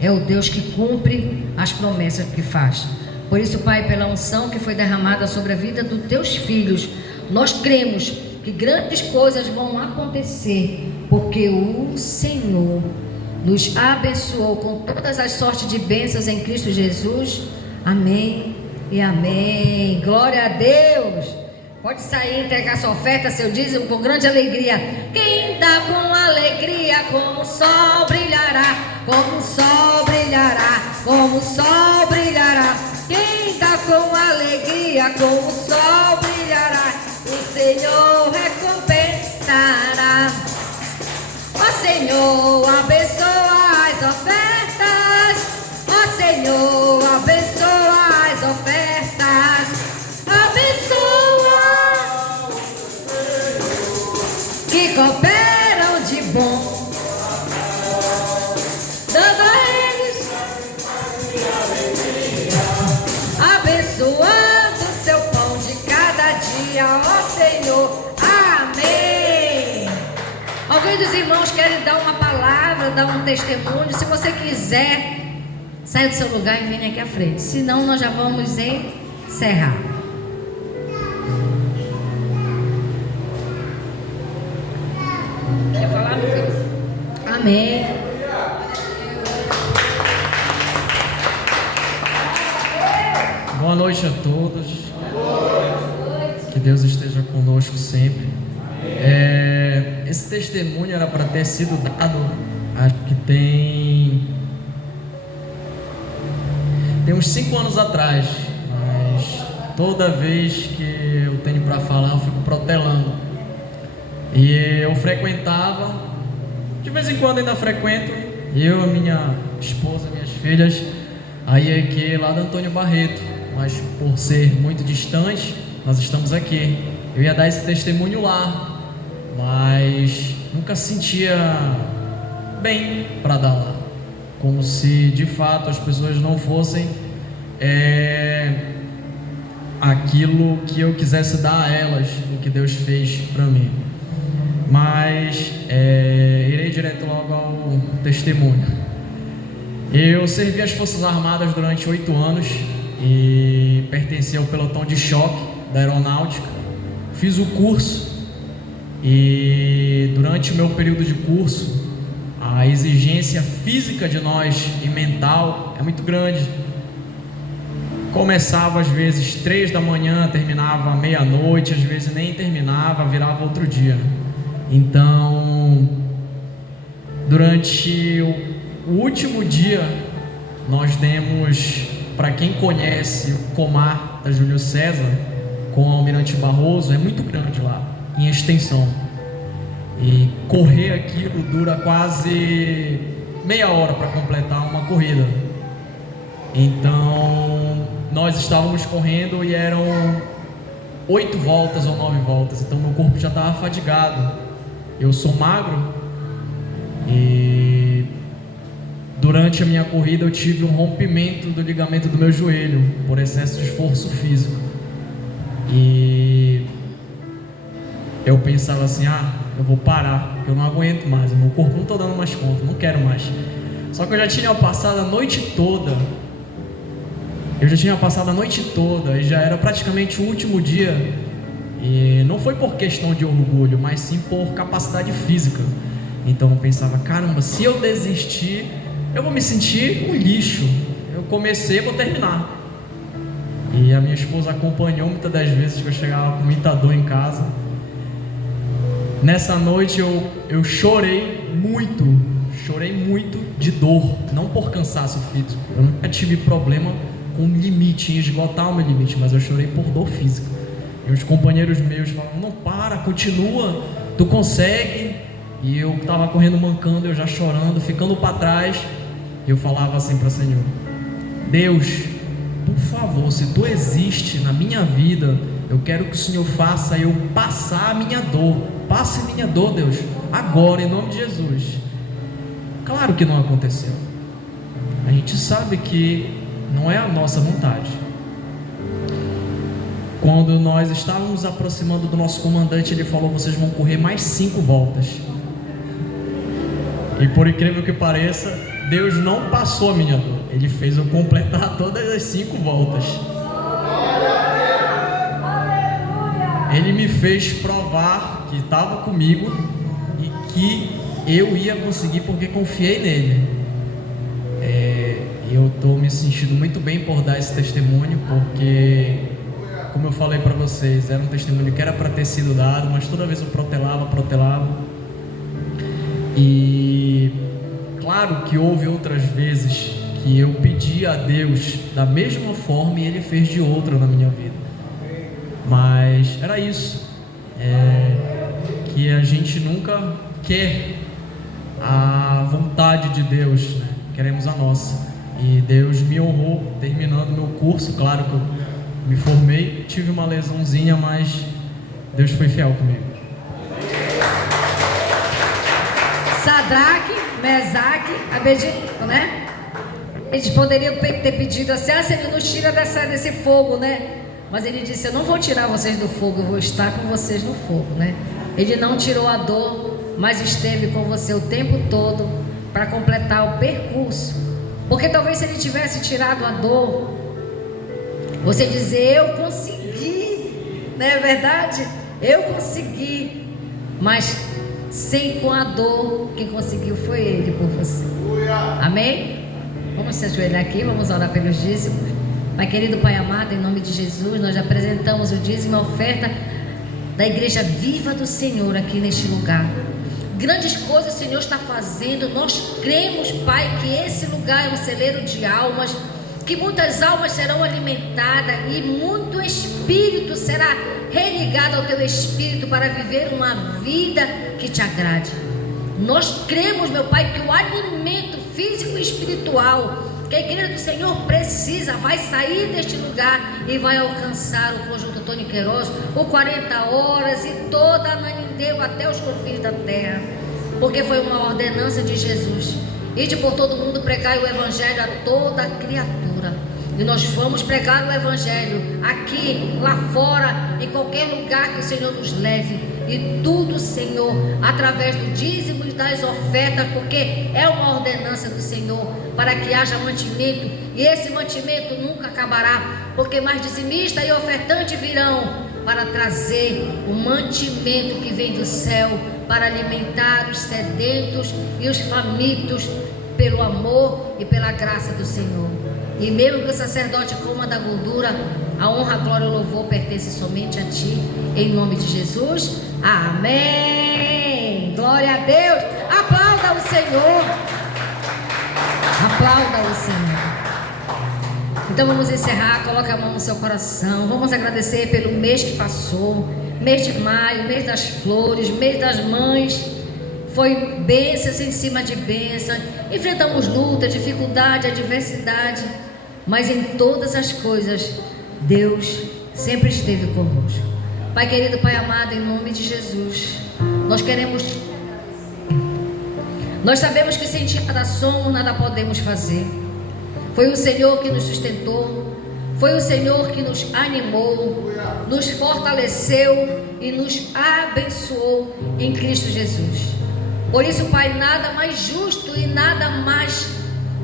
é o Deus que cumpre as promessas que faz. Por isso, Pai, pela unção que foi derramada sobre a vida dos Teus filhos, nós cremos que grandes coisas vão acontecer, porque o Senhor nos abençoou com todas as sortes de bênçãos em Cristo Jesus. Amém e amém. Glória a Deus. Pode sair e entregar sua oferta, seu dízimo, com grande alegria. Quem dá com alegria, como o sol brilhará, como o sol brilhará, como o sol brilhará. Quem dá com alegria, como o sol brilhará, o Senhor recompensará. Ó Senhor, abençoa as ofertas. Ó Senhor, abençoa as ofertas. Abençoa que cooperam de bom, dando a eles, abençoando seu pão de cada dia, ó Senhor. Amém. Alguém dos irmãos quer dar uma palavra, dar um testemunho? Se você quiser, sai do seu lugar e vem aqui à frente. Senão nós já vamos encerrar. Quer falar, meu filho? Amém. Boa noite a todos. Que Deus esteja conosco sempre. Esse testemunho era para ter sido dado, acho que tem uns 5 anos atrás, mas toda vez que eu tenho para falar eu fico protelando. E eu frequentava, de vez em quando ainda frequento, eu, minha esposa, minhas filhas, a IEQ lá do Antônio Barreto, mas por ser muito distante, nós estamos aqui. Eu ia dar esse testemunho lá, mas nunca sentia bem para dar lá, como se de fato as pessoas não fossem aquilo que eu quisesse dar a elas, o que Deus fez para mim. mas irei direto logo ao testemunho. Eu servi as Forças Armadas durante 8 anos e pertenci ao pelotão de choque da aeronáutica. Fiz o curso e durante o meu período de curso a exigência física de nós e mental é muito grande. Começava às vezes 3 da manhã, terminava meia-noite, às vezes nem terminava, virava outro dia. Então, durante o último dia, nós demos, para quem conhece o Comar da Júlio César, com o Almirante Barroso, é muito grande lá, em extensão. E correr aquilo dura quase meia hora para completar uma corrida. Então, nós estávamos correndo e eram 8 voltas ou 9 voltas, então meu corpo já estava fadigado. Eu sou magro e durante a minha corrida eu tive um rompimento do ligamento do meu joelho por excesso de esforço físico. E eu pensava assim, eu vou parar, porque eu não aguento mais, o meu corpo não está dando mais conta, não quero mais. Só que eu já tinha passado a noite toda, e já era praticamente o último dia, e não foi por questão de orgulho, mas sim por capacidade física. Então eu pensava, caramba, se eu desistir, eu vou me sentir um lixo. Eu comecei, vou terminar. E a minha esposa acompanhou muitas das vezes que eu chegava com muita dor em casa. Nessa noite eu chorei muito de dor, não por cansaço físico. Eu nunca tive problema com limite, em esgotar o meu limite, mas eu chorei por dor física. E os companheiros meus falavam, não para, continua, tu consegue. E eu estava correndo mancando, eu já chorando, ficando para trás. E eu falava assim para o Senhor, Deus, por favor, se tu existe na minha vida, eu quero que o Senhor faça eu passar a minha dor. Passe minha dor, Deus, agora, em nome de Jesus. Claro que não aconteceu. A gente sabe que não é a nossa vontade. Quando nós estávamos aproximando do nosso comandante, ele falou, vocês vão correr mais 5 voltas. E por incrível que pareça, Deus não passou a minha dor. Ele fez eu completar todas as 5 voltas. Ele me fez provar que estava comigo e que eu ia conseguir porque confiei nele. Eu estou me sentindo muito bem por dar esse testemunho, porque, como eu falei para vocês, era um testemunho que era para ter sido dado, mas toda vez eu protelava. E claro que houve outras vezes que eu pedi a Deus da mesma forma e Ele fez de outra na minha vida. Mas era isso, que a gente nunca quer a vontade de Deus, né? Queremos a nossa. E Deus me honrou terminando meu curso. Claro que eu me formei, tive uma lesãozinha, mas Deus foi fiel comigo. Sadraque, Mesaque, Abednego, né? Eles poderiam ter pedido assim, Senhor, nos tira desse fogo, né? Mas ele disse, eu não vou tirar vocês do fogo, eu vou estar com vocês no fogo, né? Ele não tirou a dor, mas esteve com você o tempo todo para completar o percurso. Porque talvez se ele tivesse tirado a dor, você dizer, eu consegui, não é verdade? Eu consegui, mas sem com a dor, quem conseguiu foi ele por você. Amém? Vamos se ajoelhar aqui, vamos orar pelos dízimos. Pai querido, Pai amado, em nome de Jesus, nós apresentamos o dízimo e a oferta da Igreja Viva do Senhor aqui neste lugar. Grandes coisas o Senhor está fazendo. Nós cremos, Pai, que esse lugar é um celeiro de almas, que muitas almas serão alimentadas e muito espírito será religado ao teu espírito para viver uma vida que te agrade. Nós cremos, meu Pai, que o alimento físico e espiritual que a Igreja do Senhor precisa vai sair deste lugar e vai alcançar o conjunto Tony Queiroz, o 40 horas e toda a Ananindeu até os confins da terra, porque foi uma ordenança de Jesus. Ide por todo mundo, pregai o Evangelho a toda criatura. E nós vamos pregar o Evangelho aqui, lá fora, em qualquer lugar que o Senhor nos leve. E tudo, Senhor, através do dízimo e das ofertas, porque é uma ordenança do Senhor, para que haja mantimento. E esse mantimento nunca acabará, porque mais dizimista e ofertante virão para trazer o mantimento que vem do céu, para alimentar os sedentos e os famintos pelo amor e pela graça do Senhor. E mesmo que o sacerdote coma da gordura, a honra, a glória e o louvor pertence somente a Ti, em nome de Jesus. Amém. Glória a Deus. Aplauda o Senhor. Aplauda o Senhor. Então vamos encerrar. Coloque a mão no seu coração. Vamos agradecer pelo mês que passou, mês de maio, mês das flores, mês das mães. Foi bênçãos em cima de bênçãos. Enfrentamos luta, dificuldade, adversidade, mas em todas as coisas Deus sempre esteve conosco. Pai querido, Pai amado, em nome de Jesus, nós sabemos que sem Ti nada somos, nada podemos fazer. Foi o Senhor que nos sustentou, foi o Senhor que nos animou, nos fortaleceu e nos abençoou em Cristo Jesus. Por isso, Pai, nada mais justo e nada mais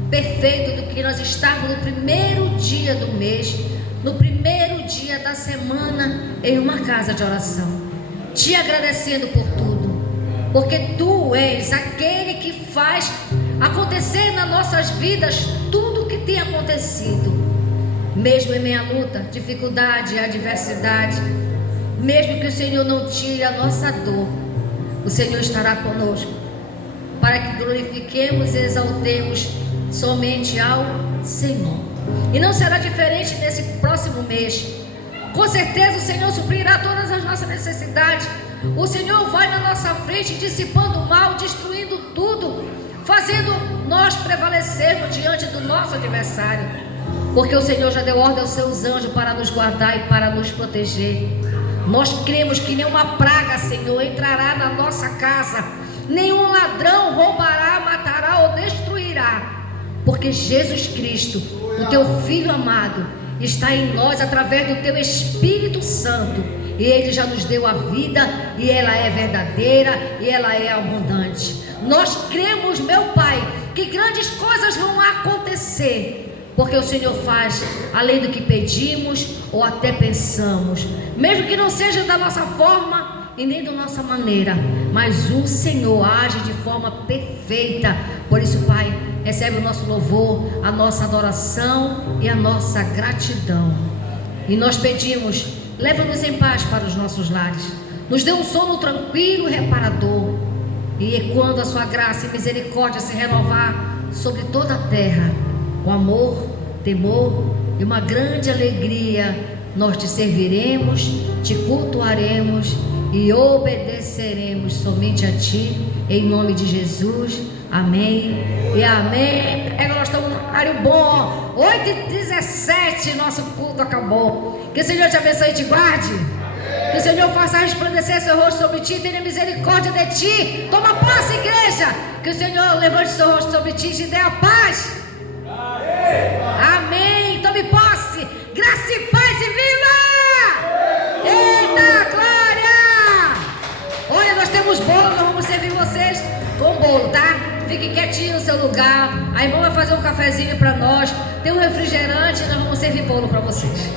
perfeito do que nós estarmos no primeiro dia do mês, no primeiro dia da semana, em uma casa de oração, Te agradecendo por tudo, porque Tu és aquele que faz acontecer nas nossas vidas tudo o que tem acontecido, mesmo em meia luta, dificuldade, adversidade, mesmo que o Senhor não tire a nossa dor, o Senhor estará conosco, para que glorifiquemos e exaltemos somente ao Senhor. E não será diferente nesse próximo mês. Com certeza o Senhor suprirá todas as nossas necessidades. O Senhor vai na nossa frente, dissipando o mal, destruindo tudo, fazendo nós prevalecermos diante do nosso adversário, porque o Senhor já deu ordem aos seus anjos para nos guardar e para nos proteger. Nós cremos que nenhuma praga, Senhor, entrará na nossa casa, nenhum ladrão roubará, matará ou destruirá, porque Jesus Cristo, o Teu Filho amado, está em nós através do Teu Espírito Santo, e Ele já nos deu a vida, e ela é verdadeira, e ela é abundante. Nós cremos, meu Pai, que grandes coisas vão acontecer, porque o Senhor faz além do que pedimos ou até pensamos, mesmo que não seja da nossa forma e nem da nossa maneira, mas o Senhor age de forma perfeita. Por isso, Pai, recebe o nosso louvor, a nossa adoração e a nossa gratidão. E nós pedimos, leva-nos em paz para os nossos lares, nos dê um sono tranquilo e reparador, e quando a Sua graça e misericórdia se renovar sobre toda a terra, com amor, temor e uma grande alegria, nós Te serviremos, Te cultuaremos e obedeceremos somente a Ti, em nome de Jesus. Amém e amém. Nós estamos num horário bom, 8h17, nosso culto acabou. Que o Senhor te abençoe e te guarde. Que o Senhor faça resplandecer seu rosto sobre ti, tenha misericórdia de ti. Toma posse, igreja. Que o Senhor levante seu rosto sobre ti e te dê a paz. Amém. Tome posse. Graça e paz e viva! Eita glória! Olha, nós temos bolo, nós vamos servir vocês com bolo, tá? Fique quietinho no seu lugar. A irmã vai fazer um cafezinho para nós. Tem um refrigerante e nós vamos servir bolo para vocês.